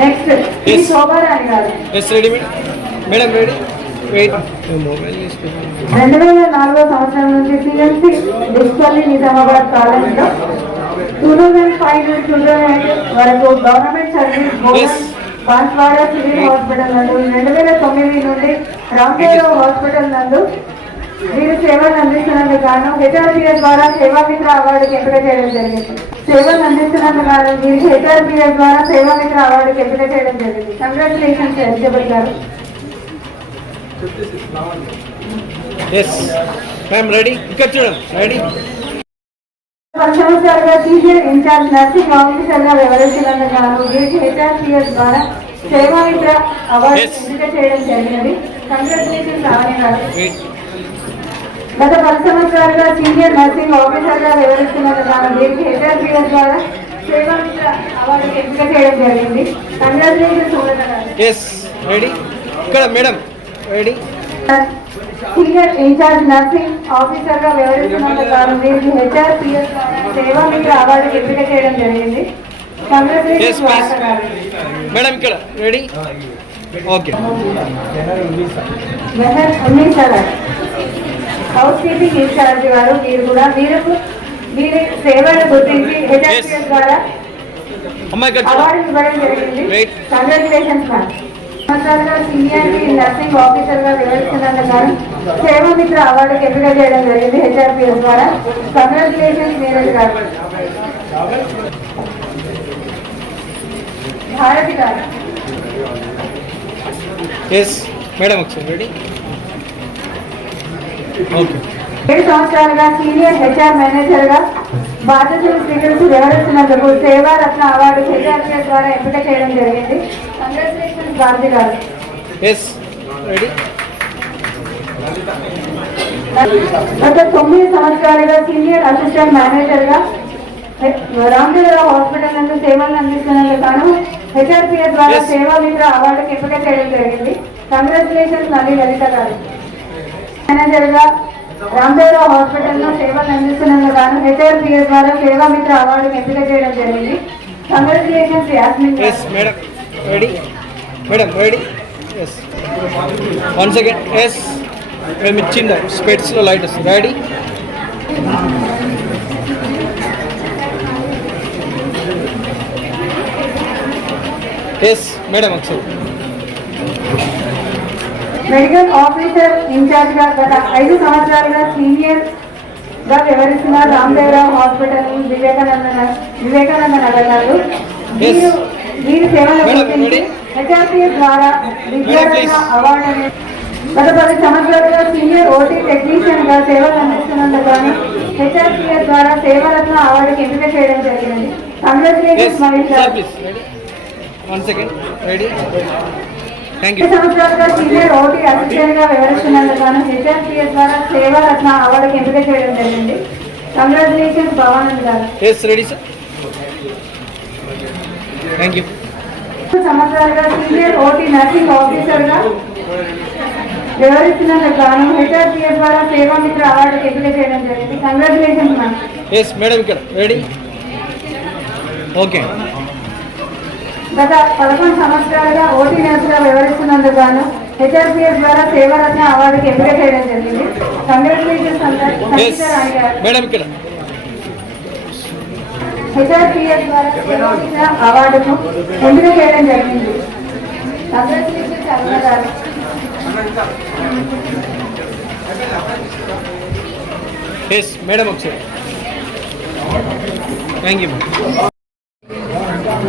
నెక్స్ట్ శోభారాణి గారు. Ready madam ready. 2004 సంవత్సరం నుంచి సిఎంసి డిస్పల్లి నిజామాబాద్ కాలేజీలో 2005 నుంచి 2008 వరకు government service board Banswada civil hospital నందు 2009 నుండి రామదేవరావు హాస్పిటల్ నందు వీరు సేవలు అందిస్తున్నందుకు గాను హెచ్ఆర్పిఎస్ ద్వారా సేవామిత్ర అవార్డుకి ఎంపిక చేయడం జరిగింది. సేవలు అందిస్తున్నందుకు గాను వీరికి హెచ్ఆర్పిఎస్ ద్వారా సేవామిత్ర అవార్డుకి ఎంపిక చేయడం జరిగింది. కంగ్రాచులేషన్స్ ఎలిజిబుల్ గారు. ఎస్ మ్యామ్ రెడీ, ఇక్కడ చూడండి రెడీ. 10 సంవత్సరాలుగా సీనియర్ ఇన్ఛార్జ్ నర్సింగ్ ఆఫీసర్గా వ్యవహరిస్తున్నందుకు గాను వీరికి హెచ్ఆర్పిఎస్ ద్వారా సేవామిత్ర అవార్డు ఎంపిక చేయడం జరిగినది. కంగ్రాచులేషన్స్ రావణి గారు. గత 10 సంవత్సరాలుగా సీనియర్ నర్సింగ్ ఆఫీసర్గా వ్యవహరిస్తున్నందుకు గాను వీరికి హెచ్ఆర్పిఎస్ ద్వారా సేవామిత్ర అవార్డు ఎంపిక చేయడం జరిగింది. కంగ్రాచులేషన్స్ సుమలత గారు. ఎస్ రెడీ, ఇక్కడ madam ready. Senior incharge nursing officer గా వ్యవహరిస్తున్నందుకు గాను వీరికి హెచ్ఆర్పిఎస్ సేవామిత్ర అవార్డుకి ఎంపిక చేయడం జరిగింది. కంగ్రాచులేషన్స్ వార్త గారు. మేడం ఇక్కడ రెడీ. ఓకే మెహర్ ఉన్నీసా గారు హౌస్ కీపింగ్ ఇన్ఛార్జ్ గారు. వీరు కూడా వీరి సేవలను గుర్తించి హెచ్ఆర్పిఎస్ ద్వారా అమ్మాయి ఇక్కడ అవార్డు ఇవ్వడం జరిగింది. Right. Congratulations ma'am. సంవత్సరాలుగా సీనియర్ నర్సింగ్ ఆఫీసర్ గా వ్యవహరిస్తున్నందుకు గాను సేవామిత్ర అవార్డుకి ఎంపిక చేయడం జరిగింది హెచ్ఆర్పిఎస్ ద్వారా. కంగ్రాచులేషన్స్ నీరజ్ గారు. భారతి గారు. ఎస్ మేడం ఒకసారి రెడీ. ఓకే 7 సంవత్సరాలుగా సీనియర్ హెచ్ఆర్ మేనేజర్ గా బాధ్యతలు స్వీకరించి వ్యవహరిస్తున్నందుకు సేవారత్న అవార్డు హెచ్ఆర్పిఎస్ ద్వారా ఎంపిక చేయడం జరిగింది. కంగ్రాచులేషన్స్ భారతి గారు. Yes ready. గత 9 సంవత్సరాలుగా సీనియర్ అసిస్టెంట్ మేనేజర్ గా రామదేవరావు హాస్పిటల్ నందు సేవలు అందిస్తున్నందుకు గాను హెచ్ఆర్పిఎస్ ద్వారా Yes. సేవామిత్ర అవార్డుకి ఎంపిక చేయడం జరిగింది. కంగ్రాచులేషన్స్ నల్లి లలిత గారు. మేనేజర్ గా రామదేవరావు హాస్పిటల్ లో సేవలు అందిస్తున్నందుకు గాను హెచ్ఆర్పిఎస్ ద్వారా సేవామిత్ర అవార్డుకి ఎంపిక చేయడం జరిగింది. కంగ్రాచులేషన్స్ యాస్మిన్ గారు. Yes madam ready. Madam ready. Yes 1 second. Yes మేము ఇచ్చిండ స్పెట్స్లో లైట్ వస్తుంది. రెడీ. ఎస్ మేడం ఒకసారి. మెడికల్ ఆఫీసర్ ఇన్ఛార్జ్ గా గత 5 సంవత్సరాలుగా సీనియర్ గా వ్యవహరిస్తున్న రామదేవరావు హాస్పిటల్ వివేకానంద నగర్ నందు వీరి సేవలు గుర్తించి హెచ్ఆర్పిఎస్ ద్వారా విద్యారత్న అవార్డు అనేది గత 10 సంవత్సరాలుగా సీనియర్ ఓటీ టెక్నీషియన్ గా సేవలు అందిస్తున్నందుకు గాను హెచ్ఆర్పిఎస్ ద్వారా సేవరత్న అవార్డుకి ఎంపిక చేయడం జరిగింది. కంగ్రాచులేషన్స్ మహేష్ గారు. Please ready. 1 second. Ready. Thank you. 10 సంవత్సరాలుగా సీనియర్ ఓటీ అసిస్టెంట్ గా వ్యవహరిస్తున్నందుకు గాను హెచ్ఆర్పిఎస్ ద్వారా సేవారత్న అవార్డుకి ఎంపిక చేయడం జరిగింది. కంగ్రాచులేషన్స్ భవానంద్ గారు. Yes ready sir. Thank you. 10 సంవత్సరాలుగా సీనియర్ ఓటీ నర్సింగ్ ఆఫీసర్ గా వ్యవహరిస్తున్నందుకు గాను హెచ్ఆర్పిఎస్ ద్వారా సేవామిత్ర అవార్డుకి ఎంపిక చేయడం జరిగింది. Congratulations ma'am. ఎస్ మేడం ఇక్కడ రెడీ. ఓకే గత 11 సంవత్సరాలుగా ఓటీ నర్సుగా వ్యవహరిస్తున్నందుకు గాను హెచ్ఆర్పిఎస్ ద్వారా సేవారత్న అవార్డుకి ఎంపిక చేయడం జరిగింది. కంగ్రాచులేషన్స్ ఎస్ మేడం ఇక్కడ. హెచ్ఆర్పిఎస్ ద్వారా సేవామిత్ర అవార్డుకు ఎంపిక చేయడం జరిగింది. కంగ్రాచులేషన్స్ అరుణ గారు. ఎస్ మేడం ఒకసారి. Thank you.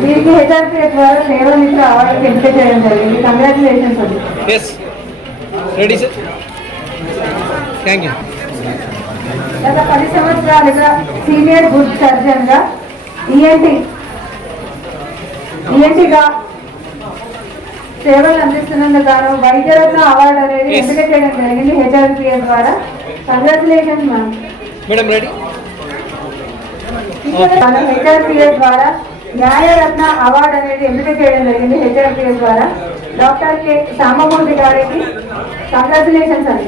వీరికి హెచ్ఆర్పిఎస్ ద్వారా సేవామిత్ర అవార్డుకి ఎంపిక చేయడం జరిగింది. కంగ్రాచులేషన్స్ అండి. Yes ready sir. Thank you. గత 10 సంవత్సరాలుగా సీనియర్ గుడ్ సర్జన్ గా ఈఎన్టీగా సేవలు అందిస్తున్నందుకు గాను వైద్యరత్న అవార్డు అనేది ఎంపిక చేయడం జరిగింది హెచ్ఆర్పిఎస్ ద్వారా. Congratulations ma'am. Madam ready. HRPS ద్వారా న్యాయరత్న అవార్డు అనేది ఎంపిక చేయడం జరిగింది హెచ్ఆర్పిఎస్ ద్వారా. డాక్టర్ కె సాంబమూర్తి గారికి కంగ్రాచులేషన్స్ అండి.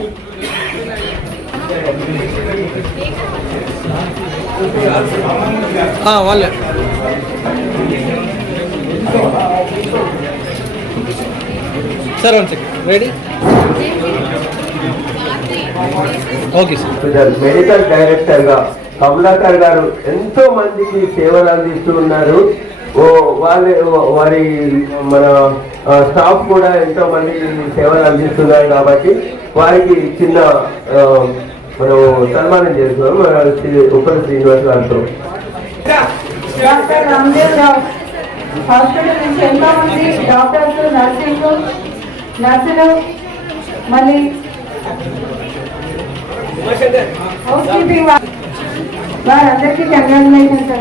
వాళ్ళే sir. 1 second. Ready. Okay sir. Medical director గా కమలాకర్ గారు ఎంతో మందికి సేవలు అందిస్తూ ఉన్నారు. వారి మన స్టాఫ్ కూడా ఎంతో మంది సేవలు అందిస్తున్నారు కాబట్టి వారికి చిన్న మనం సన్మానం చేస్తున్నాం మన ఉప్పల శ్రీనివాస్ గారితో. డాక్టర్ రామ్దేవ్ రావు హాస్పిటల్ నుంచి ఎంతో మంది డాక్టర్స్, నర్సులు, మళ్ళీ హౌస్ కీపింగ్ వారందరికీ congratulations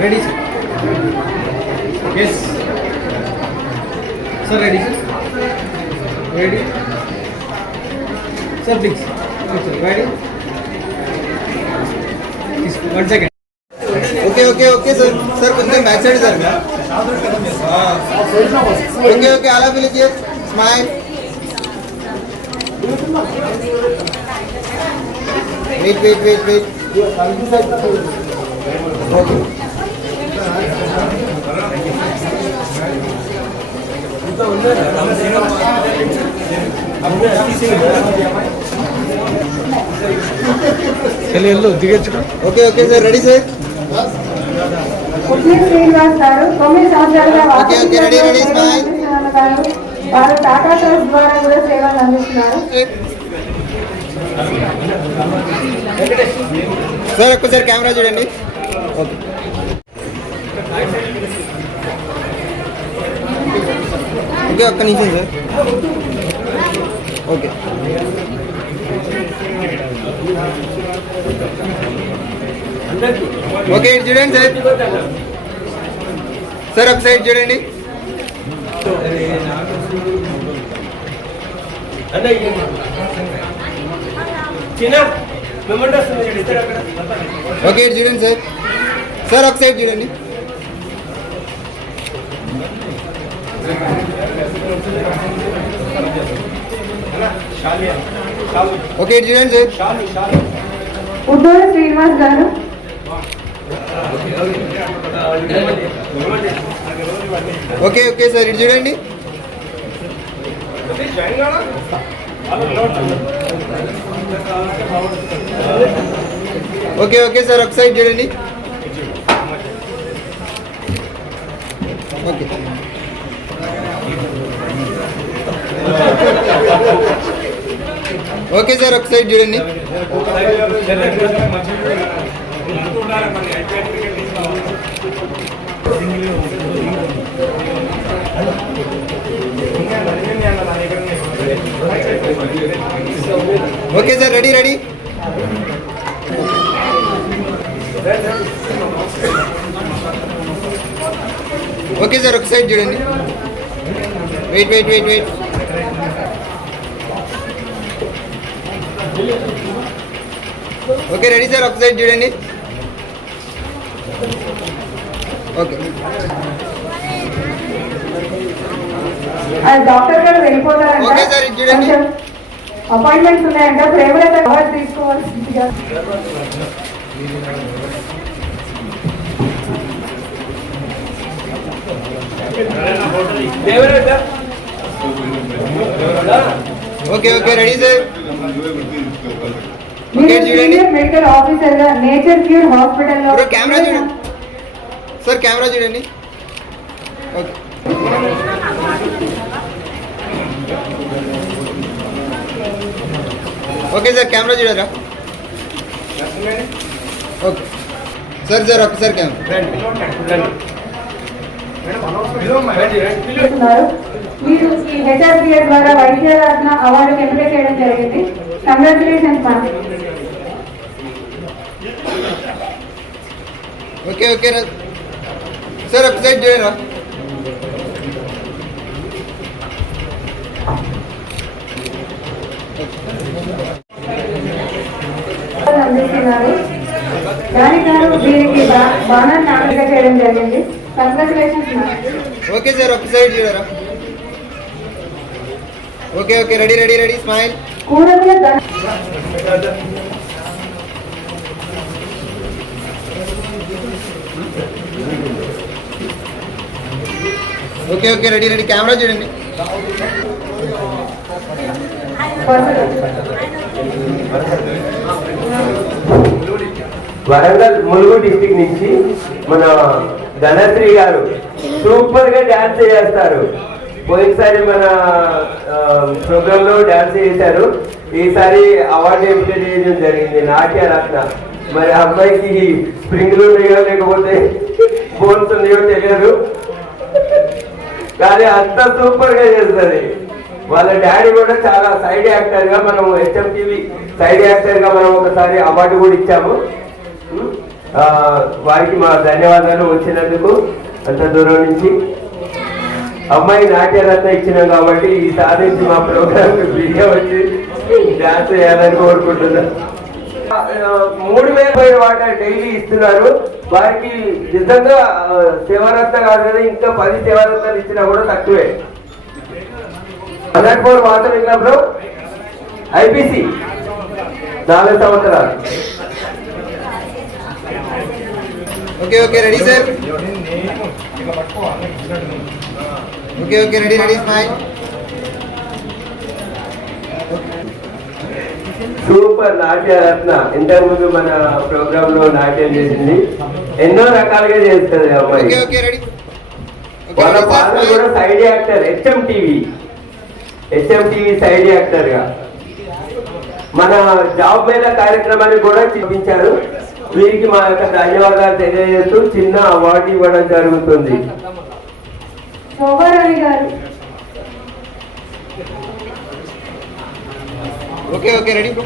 ready yes sir, ready sir, ready sir, please ready 1 second. Okay okay okay sir, sir కొంచెం back side sir. Okay okay, అలా పిలిచి smile. Wait wait wait wait. Okay దిగచ్చు. Okay okay sir, ready sir. Putli Srinivas గారు 9 సంవత్సరాలుగా okay okay, ready ready smile. వారు Tata trust ద్వారా కూడా సేవలు అందిస్తున్నారు. సార్ ఒక్కసారి కెమెరా చూడండి. ఓకే ఓకే, ఒక్క నిమిషం సార్. ఓకే ఓకే, ఇటు చూడండి సార్. సార్ ఒక సైడ్ చూడండి. ఓకే ఇటు చూడండి సార్. సార్ ఒక సైడ్ చూడండి. ఓకే ఇటు చూడండి సార్. ఉద్దూరు శ్రీనివాస్ గారు ఓకే ఓకే సార్, ఇటు చూడండి. ఓకే ఓకే సార్, ఒక సైడ్ చూడండి. ఓకే ఓకే సార్, ఒక సైడ్ చూడండి. Okay sir, ready ready. Okay sir, ఒక సైడ్ చూడండి. Wait wait wait wait. Okay ready sir, ఒక సైడ్ చూడండి. ఓకే డాక్టర్ గారు వెళ్ళిపోతారంట. ఓకే సార్, ఇది చూడండి. అపాయింట్మెంట్స్ ఉన్నాయంట. ప్రేమలతో కవర్ తీసుకోవాల్సిందిగా. Okay okay, ready sir. మీరు సీనియర్ మెడికల్ ఆఫీసర్ గా నేచర్ క్యూర్ హాస్పిటల్లో కెమెరా చూడండి సార్, కెమెరా చూడండి. ఓకే ఓకే సార్, కెమెరా చూడరా. ఓకే సార్ సార్, ఒకసారి కెమెరా. మీరు ఈ హెచ్ఆర్పిఏ ద్వారా వైద్య రత్న అవార్డుకి ఎంపిక చేయడం జరిగింది. Congratulations ma'am. Okay okay sir, ఒక సైడ్ చూడరా. అందిస్తున్నారు. దానికి దీనికి బాణాన్ని ఎంపిక చేయడం జరిగింది. Congratulations ma'am. ఓకే సార్, ఒక సైడ్ చూడరా. Okay okay, ready ready ready smile. కూరగాయల okay okay, ready ready. Camera చూడండి. వరంగల్ ములుగు డిస్టిక్ నుంచి మన ధనశ్రీ గారు సూపర్ గా డాన్స్ చేస్తారు. పోయినసారి మన ప్రోగ్రామ్ లో డాన్స్ చేశారు. ఈసారి అవార్డు ఎంపిక చేయడం జరిగింది నాట్య రత్న. మరి అమ్మాయికి స్ప్రింగ్లు ఉన్నాయో లేకపోతే బోన్స్ ఉన్నాయో తెలియదు, కానీ అంత సూపర్ గా చేస్తుంది. వాళ్ళ డాడీ కూడా చాలా సైడ్ యాక్టర్ గా, మనం HMTV సైడ్ యాక్టర్ గా మనం ఒకసారి అవార్డు కూడా ఇచ్చాము. వారికి మా ధన్యవాదాలు వచ్చినందుకు అంత దూరం నుంచి. అమ్మాయి నాట్యరత్న ఇచ్చినాం కాబట్టి ఈసారి నుంచి మా ప్రోగ్రామ్ ఫ్రీగా వచ్చి డాన్స్ చేయాలని కోరుకుంటున్నాను. 3000 వాటర్ డైలీ ఇస్తున్నారు. వారికి నిజంగా సేవారత్న కాదు కదా, ఇంకా 10 సేవారత్నాలు ఇచ్చినా కూడా తక్కువే. 104 వాటర్ విన్నప్పుడు IPC 4 సంవత్సరాలు. Okay okay ready sir. Okay okay ready ready smile. Super Natyaratna ఇంతకుముందు మన ప్రోగ్రామ్ లో నాట్యం చేసింది, ఎన్నో రకాలుగా చేస్తుంది అమ్మాయి. Okay okay ready. వాళ్ళ ఫాదర్ కూడా side actor, HMTV side actor గా మన జాబ్ మీద కార్యక్రమాన్ని కూడా చూపించారు. వీరికి మా యొక్క ధన్యవాదాలు తెలియజేస్తూ చిన్న అవార్డు ఇవ్వడం జరుగుతుంది. శోభారాణి గారు. Okay okay ready bro.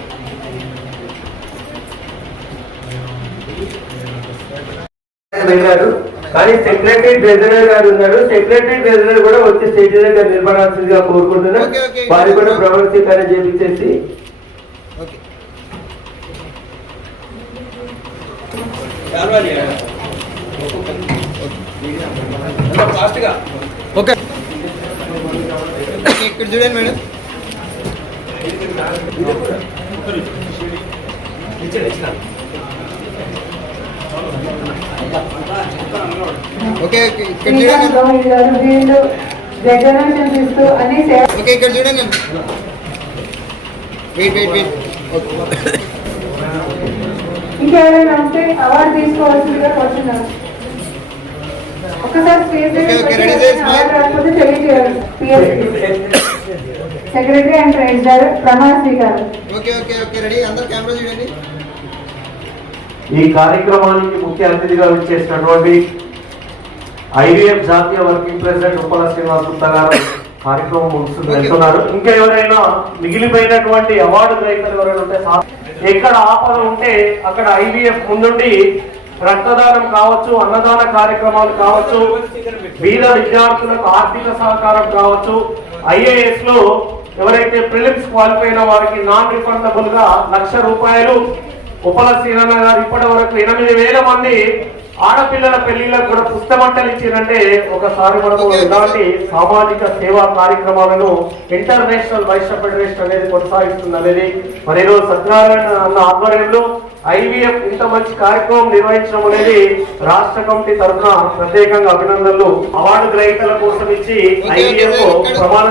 వెళ్ళారు కానీ సెక్రటరీ ట్రెజరర్ గారు ఉన్నారు. సెక్రటరీ ట్రెజరర్ కూడా వచ్చి స్టేజ్ దగ్గర నిలబడాల్సిందిగా కోరుకుంటున్నారు. వారికి కూడా ప్రమాణ స్వీకారం చేపించేసి ఓకే ఇక్కడ చూడండి మేడం. ఓకే ఇక్కడ చూడండి. వీళ్ళు రెగ్యులేషన్స్ ఇస్తూ అన్ని సేవ. ఓకే ఇక్కడ చూడండి. Wait wait wait. ఇంకెవరైనా ఉంటే అవార్డు తీసుకోవాల్సిందిగా కోరుతున్నాను. ఒకసారి రాకపోతే తెలియజేయాలి. సెక్రటరీ అండ్ ట్రెజరర్ ప్రమాణ స్వీకారం. Okay okay okay ready. అందరూ కెమెరా చూడండి. ఈ కార్యక్రమానికి ముఖ్య అతిథిగా విచ్చేసినటువంటి IVF జాతీయ వర్కింగ్ ప్రెసిడెంట్ ఉప్పల శ్రీనివాస్ గుప్తా గారు కార్యక్రమం ముగిస్తున్నారు. ఇంకా ఎవరైనా మిగిలిపోయినటువంటి అవార్డు గ్రహీతలు ఎవరైనా ఉంటే, ఎక్కడ ఆపద ఉంటే అక్కడ IVF ముందుండి రక్తదానం కావచ్చు, అన్నదాన కార్యక్రమాలు కావచ్చు, బీద విద్యార్థులకు ఆర్థిక సహకారం కావచ్చు, IAS లో ఎవరైతే ప్రిలిమ్స్ క్వాలిఫై అయిన వారికి నాన్ రిఫండబుల్ గా ₹1,00,000 ఉప్పల శ్రీనన్న గారు ఇప్పటి వరకు 8,000 మంది ఆడపిల్లల పెళ్లిళ్ళకు కూడా పుస్తమంటలు ఇచ్చారంటే ఒకసారి మనకు ఇలాంటి సామాజిక సేవా కార్యక్రమాలను ఇంటర్నేషనల్ వైశ్య ఫెడరేషన్ అనేది కొనసాగిస్తుంది అనేది మరి ఈరోజు సత్యనారాయణ అన్న ఆధ్వర్యంలో IVF ఇంత మంచి కార్యక్రమం నిర్వహించడం అనేది రాష్ట్ర కమిటీ తరఫున ప్రత్యేకంగా అభినందనలు. అవార్డు గ్రహీతల కోసం ఇచ్చి IVF ప్రమాణ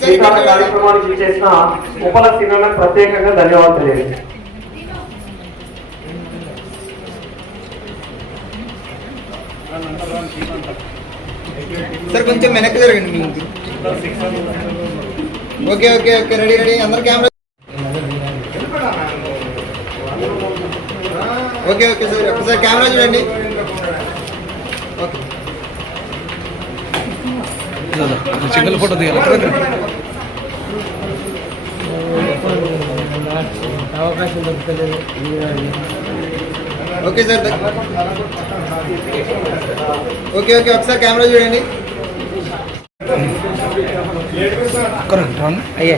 స్వీకార కార్యక్రమానికి చేసిన ఉప్పల శ్రీనన్నకు ప్రత్యేకంగా ధన్యవాదాలు తెలియజేస్తాను. సార్ కొంచెం వెనక్కి జరగండి మీ. Okay okay okay ready ready. అందరు కెమెరా. ఓకే ఓకే సార్ ఒకసారి కెమెరా చూడండి. ఓకే సింగిల్ ఫోటో దిగాలి. అవకాశం దొరుకుతలేదు. Okay sir. ఓకే ఓకే ఒకసారి కెమెరా చూడండి. అయ్యా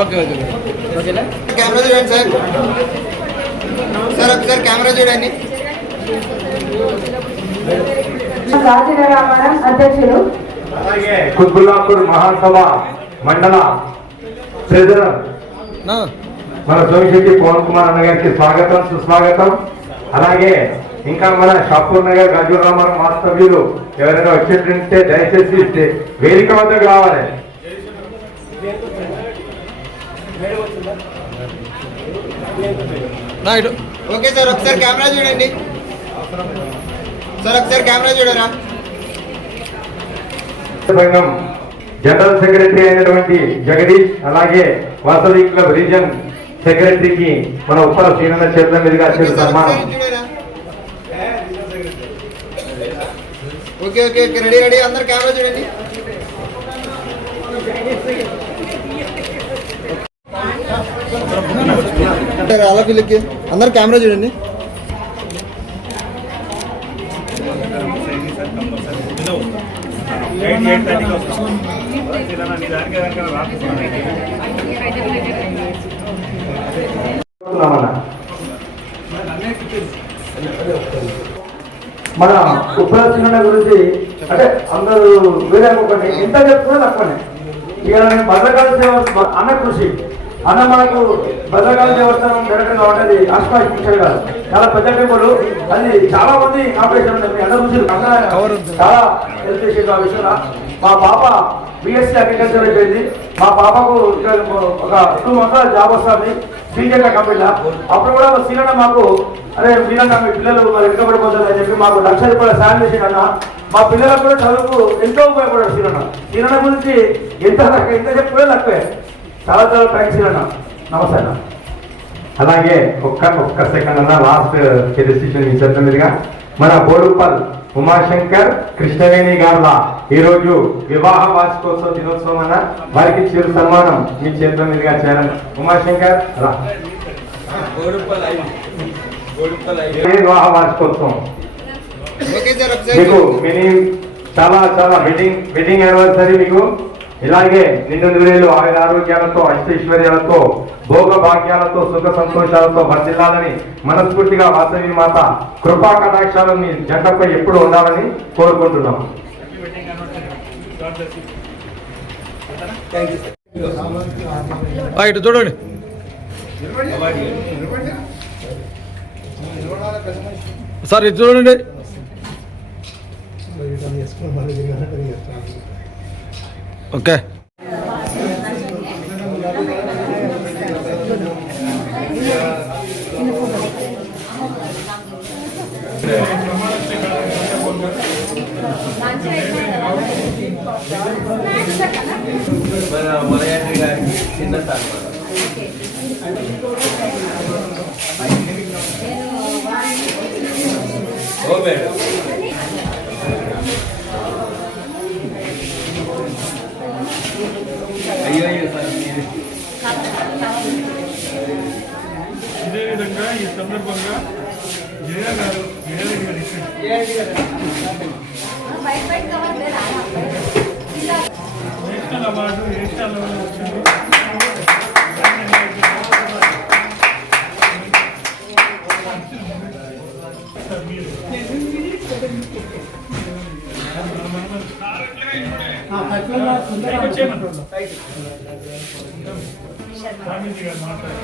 ఓకే ఓకే ఓకేనా కెమెరా చూడండి సార్. సార్ ఒకసారి కెమెరా చూడండి. రాజీవ రామారావు అధ్యక్షులు. కుత్బుల్లాపూర్ మహాసభ మండల ట్రెజరర్ మన సోమిశెట్టి పవన్ కుమార్ అన్న గారికి స్వాగతం సుస్వాగతం. అలాగే ఇంకా మన షాపూర్ నగర్ గజూర్ రామారావు వాస్తవ్యులు ఎవరైనా వచ్చేటంటే దయచేసి వేదిక వద్దకు రావాలి. ఓకే సార్, ఒకసారి కెమెరా చూడండి సార్, ఒకసారి కెమెరా చూడరా. సంఘం జనరల్ సెక్రటరీ అయినటువంటి జగదీష్, అలాగే వాసవి క్లబ్ రీజన్ సెక్రటరీకి మన ఉప్పల సీనన్న చేతుల మీదుగా సన్మానం. Okay okay okay, ready ready, అందరు కెమెరా చూడండి. అలా పిల్లకి అందరు కెమెరా చూడండి. మన ఉప్పల గురించి అంటే అందరూ వేరే ఒకటి ఎంత చెప్పుకున్నా తక్కువనే. ఇక భద్రకాళ దేవస్థానం అన్న కృషి అన్న మనకు భద్రకాళ దేవస్థానం డైరెక్టర్గా ఉండేది ఆస్పాదించారు కాదు, చాలా పెద్ద టెంపుల్. అది చాలా మంది కాంపిటీషన్ ఉంటుంది. అన్న కృషి చాలా హెల్ప్ చేసేది ఆ విషయంలో. మా పాప బిఎస్సీ అగ్రికల్చర్ అయిపోయింది. మా పాపకు ఒక 2 months జాబ్ వస్తుంది శ్రీజంగా కంపెనీలో. అప్పుడు కూడా సీనన్న మాకు, అరే మీరన్నా మీ పిల్లలు మరి వెనుకబడిపోతుంది అని చెప్పి మాకు ₹1,00,000 సాయం చేసిందన్న. మా పిల్లలకు కూడా చదువుకు ఎంతో ఉపయోగపడారు సీనన్న. సీనన్న గురించి ఎంత చెప్పుకునే తక్కువే. చాలా చాలా థ్యాంక్స్ సీనన్న. నమస్తే అన్న. అలాగే ఒక్క సెకండ్ అన్న లాస్ట్ డెసిషన్ మీ చేతుల మీదుగా మన బోడుపల్ ఉమాశంకర్ కృష్ణవేణి గారుల ఈరోజు వివాహ వార్షికోత్సవ దినోత్సవం అన్న, వారికి చిరు సన్మానం మీ చేతుల మీదుగా చేయాలని. ఉమాశంకర్ రా. వివాహ వార్షికోత్సవం మీకు మినీ చాలా చాలా వెడ్డింగ్ యానివర్సరీ మీకు. ఇలాగే నిండు నూరేళ్లు ఆయుర ఆరోగ్యాలతో అష్టైశ్వర్యాలతో భోగ భాగ్యాలతో సుఖ సంతోషాలతో వర్ధిల్లాలని మనస్ఫూర్తిగా వాసవి మాత కృపా కటాక్షాలు మీ జంటపై ఎప్పుడు ఉండాలని కోరుకుంటున్నాం. ఇటు చూడండి. సార్ ఇటు చూడండి. ఓకే. మన గారికి చిన్న సన్మానం. ఓ మేడం, అదేవిధంగా ఈ సందర్భంగా జయ గారు నేషనల్ అవార్డు నేషనల్ అవార్డు వచ్చింది. స్వామీజీ గారు మాట్లాడారు.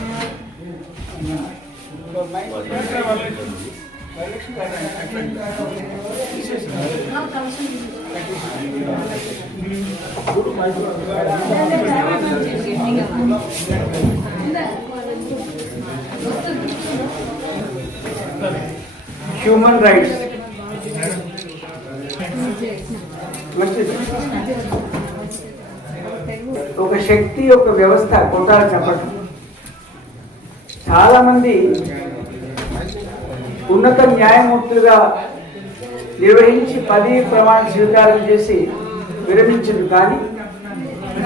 హ్యూమన్ రైట్స్ ఒక శక్తి, ఒక వ్యవస్థ కొట్టాలి చెప్పటం. చాలా మంది ఉన్నత న్యాయమూర్తులుగా నిర్వహించి 10 ప్రమాణ స్వీకారం చేసి విరమించింది. కానీ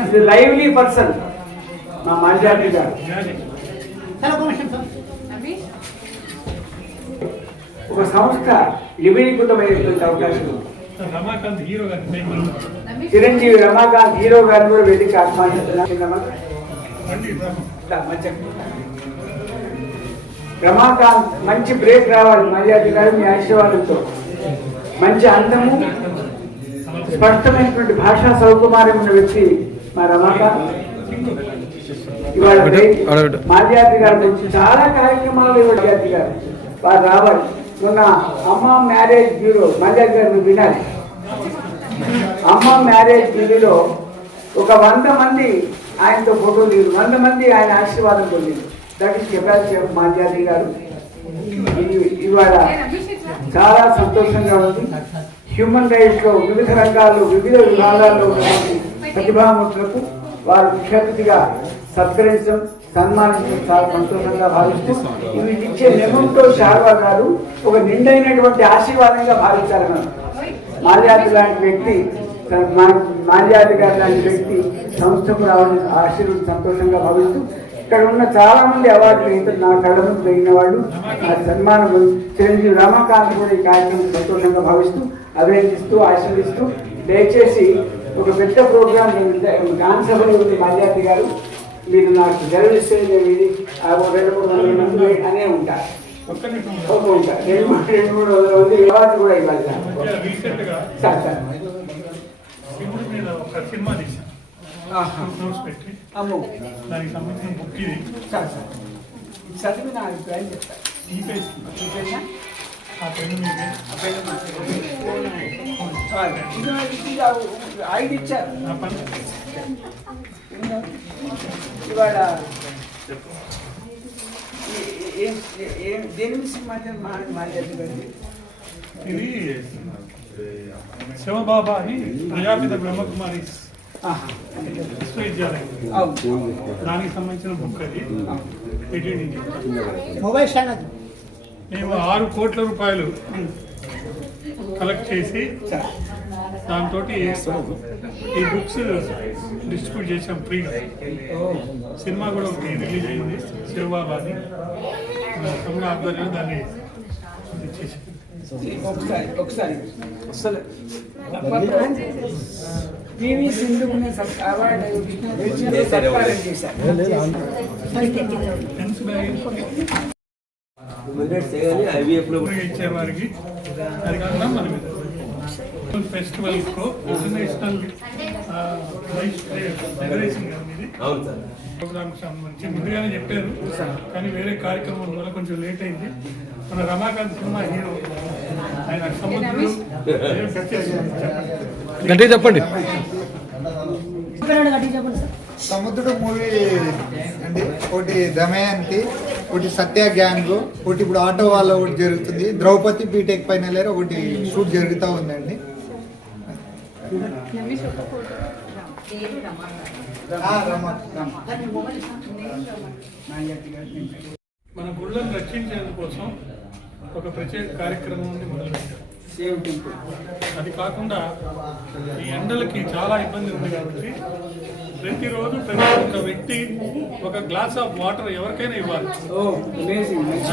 ఇది లైవ్లీ పర్సన్ మా మాల్యాద్రి గారు. ఒక సంస్థ విలీనీకృతమైనటువంటి అవకాశం ఉంది. చిరంజీవి రమాకాంత్ హీరో గారిని కూడా వెళ్ళి ఆహ్వానిస్తున్నాం. రమాకాంత్ మంచి బ్రేక్ రావాలి. మర్యాద గారు మీ ఆశీర్వాదంతో మంచి అందము, స్పష్టమైనటువంటి భాషా సౌకుమార్యం ఉన్న వ్యక్తి మా రమాకాంత్. ఇవాళ మాల్యాద్రి గారు చాలా కార్యక్రమాలు మాల్యాద్రి గారు వారు రావాలి. మొన్న అమ్మ మ్యారేజ్ బ్యూరో మంజాజ్ గారు వినాలి. అమ్మ మ్యారేజ్ బ్యూరోలో ఒక 100 మంది ఆయనతో ఫోటో దిగారు, 100 మంది ఆయన ఆశీర్వాదం పొందారు. దట్ ఈస్ కెపాసిటీ ఆఫ్ మంజాజీ గారు. ఇవాళ చాలా సంతోషంగా ఉంది. హ్యూమన్ రైట్స్ లో వివిధ రంగాల్లో వివిధ విభాగాల్లో ఉన్నటువంటి ప్రతిభావంతులకు వారు ముఖ్య సత్కరించడం సన్మానించడం చాలా సంతోషంగా భావిస్తూ వీటికి ఇచ్చే నెమంతో శారవా గారు ఒక నిండైనటువంటి ఆశీర్వాదంగా భావించాలి. మనం మాల్యాది లాంటి వ్యక్తి, మాల్యాది గారు లాంటి వ్యక్తి సంస్థకు రావడం ఆశీర్వాదం సంతోషంగా భావిస్తూ ఇక్కడ ఉన్న చాలా మంది అవార్డులు ఇతరు నా కళ్ళను తగిన వాళ్ళు ఆ సన్మానం చిరంజీవి రామకాంత్ కూడా ఈ కార్యక్రమం సంతోషంగా భావిస్తూ అభినందిస్తూ ఆశీర్వదిస్తూ దయచేసి ఒక పెద్ద ప్రోగ్రాం కాన్సభలో ఉంది మాల్యాది గారు, మీరు నాకు జర్నలిస్ట్ ఇది 2-3 మంది అనే ఉంటారు. ఉంటారు 2-3 మంది అవార్డు కూడా ఇవ్వాలి సార్. సార్ శివుడి మీద ఒక సినిమా తీశాను పెట్టి దానికి సంబంధించిన బుక్ ఇది. సార్ సార్ చదివి నా అభిప్రాయం చెప్తాను. ఈ పేజ్ ఆ పెన్ను మీద ఐదు ఇచ్చారు. ఆ పని ఇవాళ దేని సినిమా మాట్లాడుతుంది? ఇది శివబాబా అని ప్రజాపిత బ్రహ్మకుమారి విశ్వవిద్యాలయం దానికి సంబంధించిన బుక్ అది. మొబైల్ ఛానల్ మేము 6 కోట్ల రూపాయలు కలెక్ట్ చేసి దాంతో ఈ బుక్స్ డిస్ట్రిబ్యూట్ చేసాం ఫ్రీగా. సినిమా కూడా ఒకటి రిలీజ్ అయింది శివబాబా అని, కమల ఆధ్వర్యంలో దాన్ని ఇచ్చేసాం. ఒకసారి పివి సింధుకు అవార్డు సత్కారం చేశారు. ఇచ్చే వారికి అది కాకుండా మనం ఫెస్టివల్ ఇంటర్నేషనల్ ప్రోగ్రామ్ సంబంధించి ముందుగానే చెప్పారు, కానీ వేరే కార్యక్రమం వల్ల కొంచెం లేట్ అయింది. మన రమాకాంత్ సినిమా హీరో ఆయన గట్టిగా చెప్పండి. సముద్రుడు మూవీ అండి, ఒకటి దమయంతి, ఒకటి సత్య గ్యాంగ్, ఒకటి ఇప్పుడు ఆటో వాళ్ళ ఒకటి జరుగుతుంది, ద్రౌపది బీటెక్ ఫైనల్ ఇయర్ ఒకటి షూట్ జరుగుతూ ఉందండి. మన గుళ్ళను రక్షించేందుకోసం ఒక ప్రత్యేక కార్యక్రమాన్ని మొదలుపెట్టాం. అది కాకుండా ఈ ఎండలకి చాలా ఇబ్బంది ఉంది కాబట్టి ప్రతిరోజు ప్రతి ఒక్క వ్యక్తి ఒక గ్లాస్ ఆఫ్ వాటర్ ఎవరికైనా ఇవ్వాలి.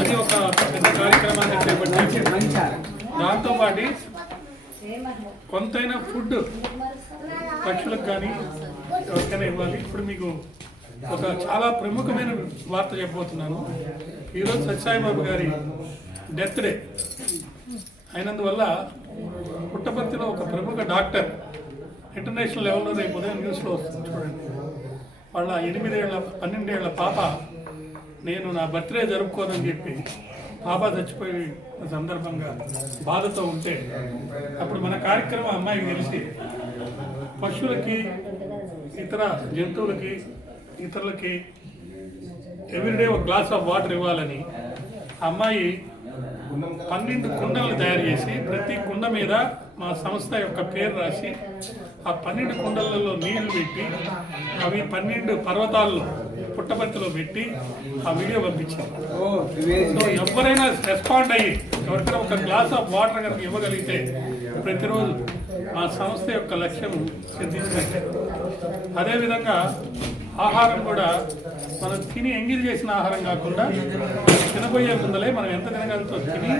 అది ఒక పెద్ద కార్యక్రమాన్ని చేపట్టి దాంతోపాటు కొంతైనా ఫుడ్ పక్షులకు కానీ ఎవరికైనా ఇవ్వాలి. ఇప్పుడు మీకు ఒక చాలా ప్రముఖమైన వార్త చెప్పబోతున్నాను. ఈరోజు సత్యసాయిబాబు గారి డెత్ డే అయినందువల్ల పుట్టపర్తిలో ఒక ప్రముఖ డాక్టర్ ఇంటర్నేషనల్ లెవెల్లో రేపు ఉదయం న్యూస్లో వస్తుంది చూడండి. వాళ్ళ 12 ఏళ్ల పాప నేను నా బర్త్డే జరుపుకోనని చెప్పి పాప చచ్చిపోయి సందర్భంగా బాధతో ఉంటే అప్పుడు మన కార్యక్రమం అమ్మాయికి తెలిసి పశువులకి ఇతర జంతువులకి ఇతరులకి ఎవ్రీడే ఒక గ్లాస్ ఆఫ్ వాటర్ ఇవ్వాలని అమ్మాయి 12 కుండలను తయారు చేసి ప్రతి కుండ మీద మా సంస్థ యొక్క పేరు రాసి ఆ 12 కుండలలో నీళ్లు పెట్టి అవి 12 పర్వతాల్లో పుట్టపర్తిలో పెట్టి ఆ వీడియో పంపించారు. సో ఎవరైనా రెస్పాండ్ అయ్యి ఎవరికైనా ఒక గ్లాస్ ఆఫ్ వాటర్ కనుక ఇవ్వగలిగితే ప్రతిరోజు మా సంస్థ యొక్క లక్ష్యం సిద్ధించినట్టే. అదేవిధంగా ఆహారం కూడా మనం తిని ఎంగిల్ చేసిన ఆహారం కాకుండా తినబోయే ముందలే మనం ఎంత తినగలుగుతో తిని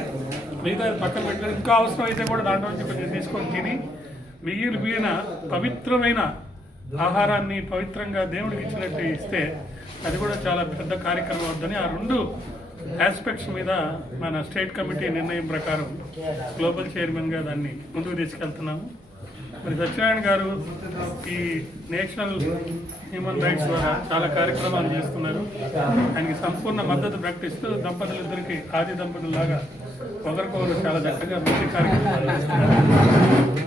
మిగతా పక్కన పెట్టలేదు. ఇంకా అవసరం అయితే కూడా దాంట్లో నుంచి కొంచెం తీసుకొని తిని మిగిలిన పవిత్రమైన ఆహారాన్ని పవిత్రంగా దేవుడికి ఇచ్చినట్టు ఇస్తే అది కూడా చాలా పెద్ద కార్యక్రమం అవుతుందని ఆ 2 ఆస్పెక్ట్స్ మీద మన స్టేట్ కమిటీ నిర్ణయం ప్రకారం గ్లోబల్ చైర్మన్గా దాన్ని ముందుకు తీసుకెళ్తున్నాము. మరి సత్యనారాయణ గారు ఈ నేషనల్ హ్యూమన్ రైట్స్ ద్వారా చాలా కార్యక్రమాలు చేస్తున్నారు. ఆయనకి సంపూర్ణ మద్దతు ప్రకటిస్తూ దంపతులిద్దరికి ఆది దంపతుల్లాగా ఒకరికొకరు చాలా చక్కగా మంచి కార్యక్రమాలు చేస్తున్నారు.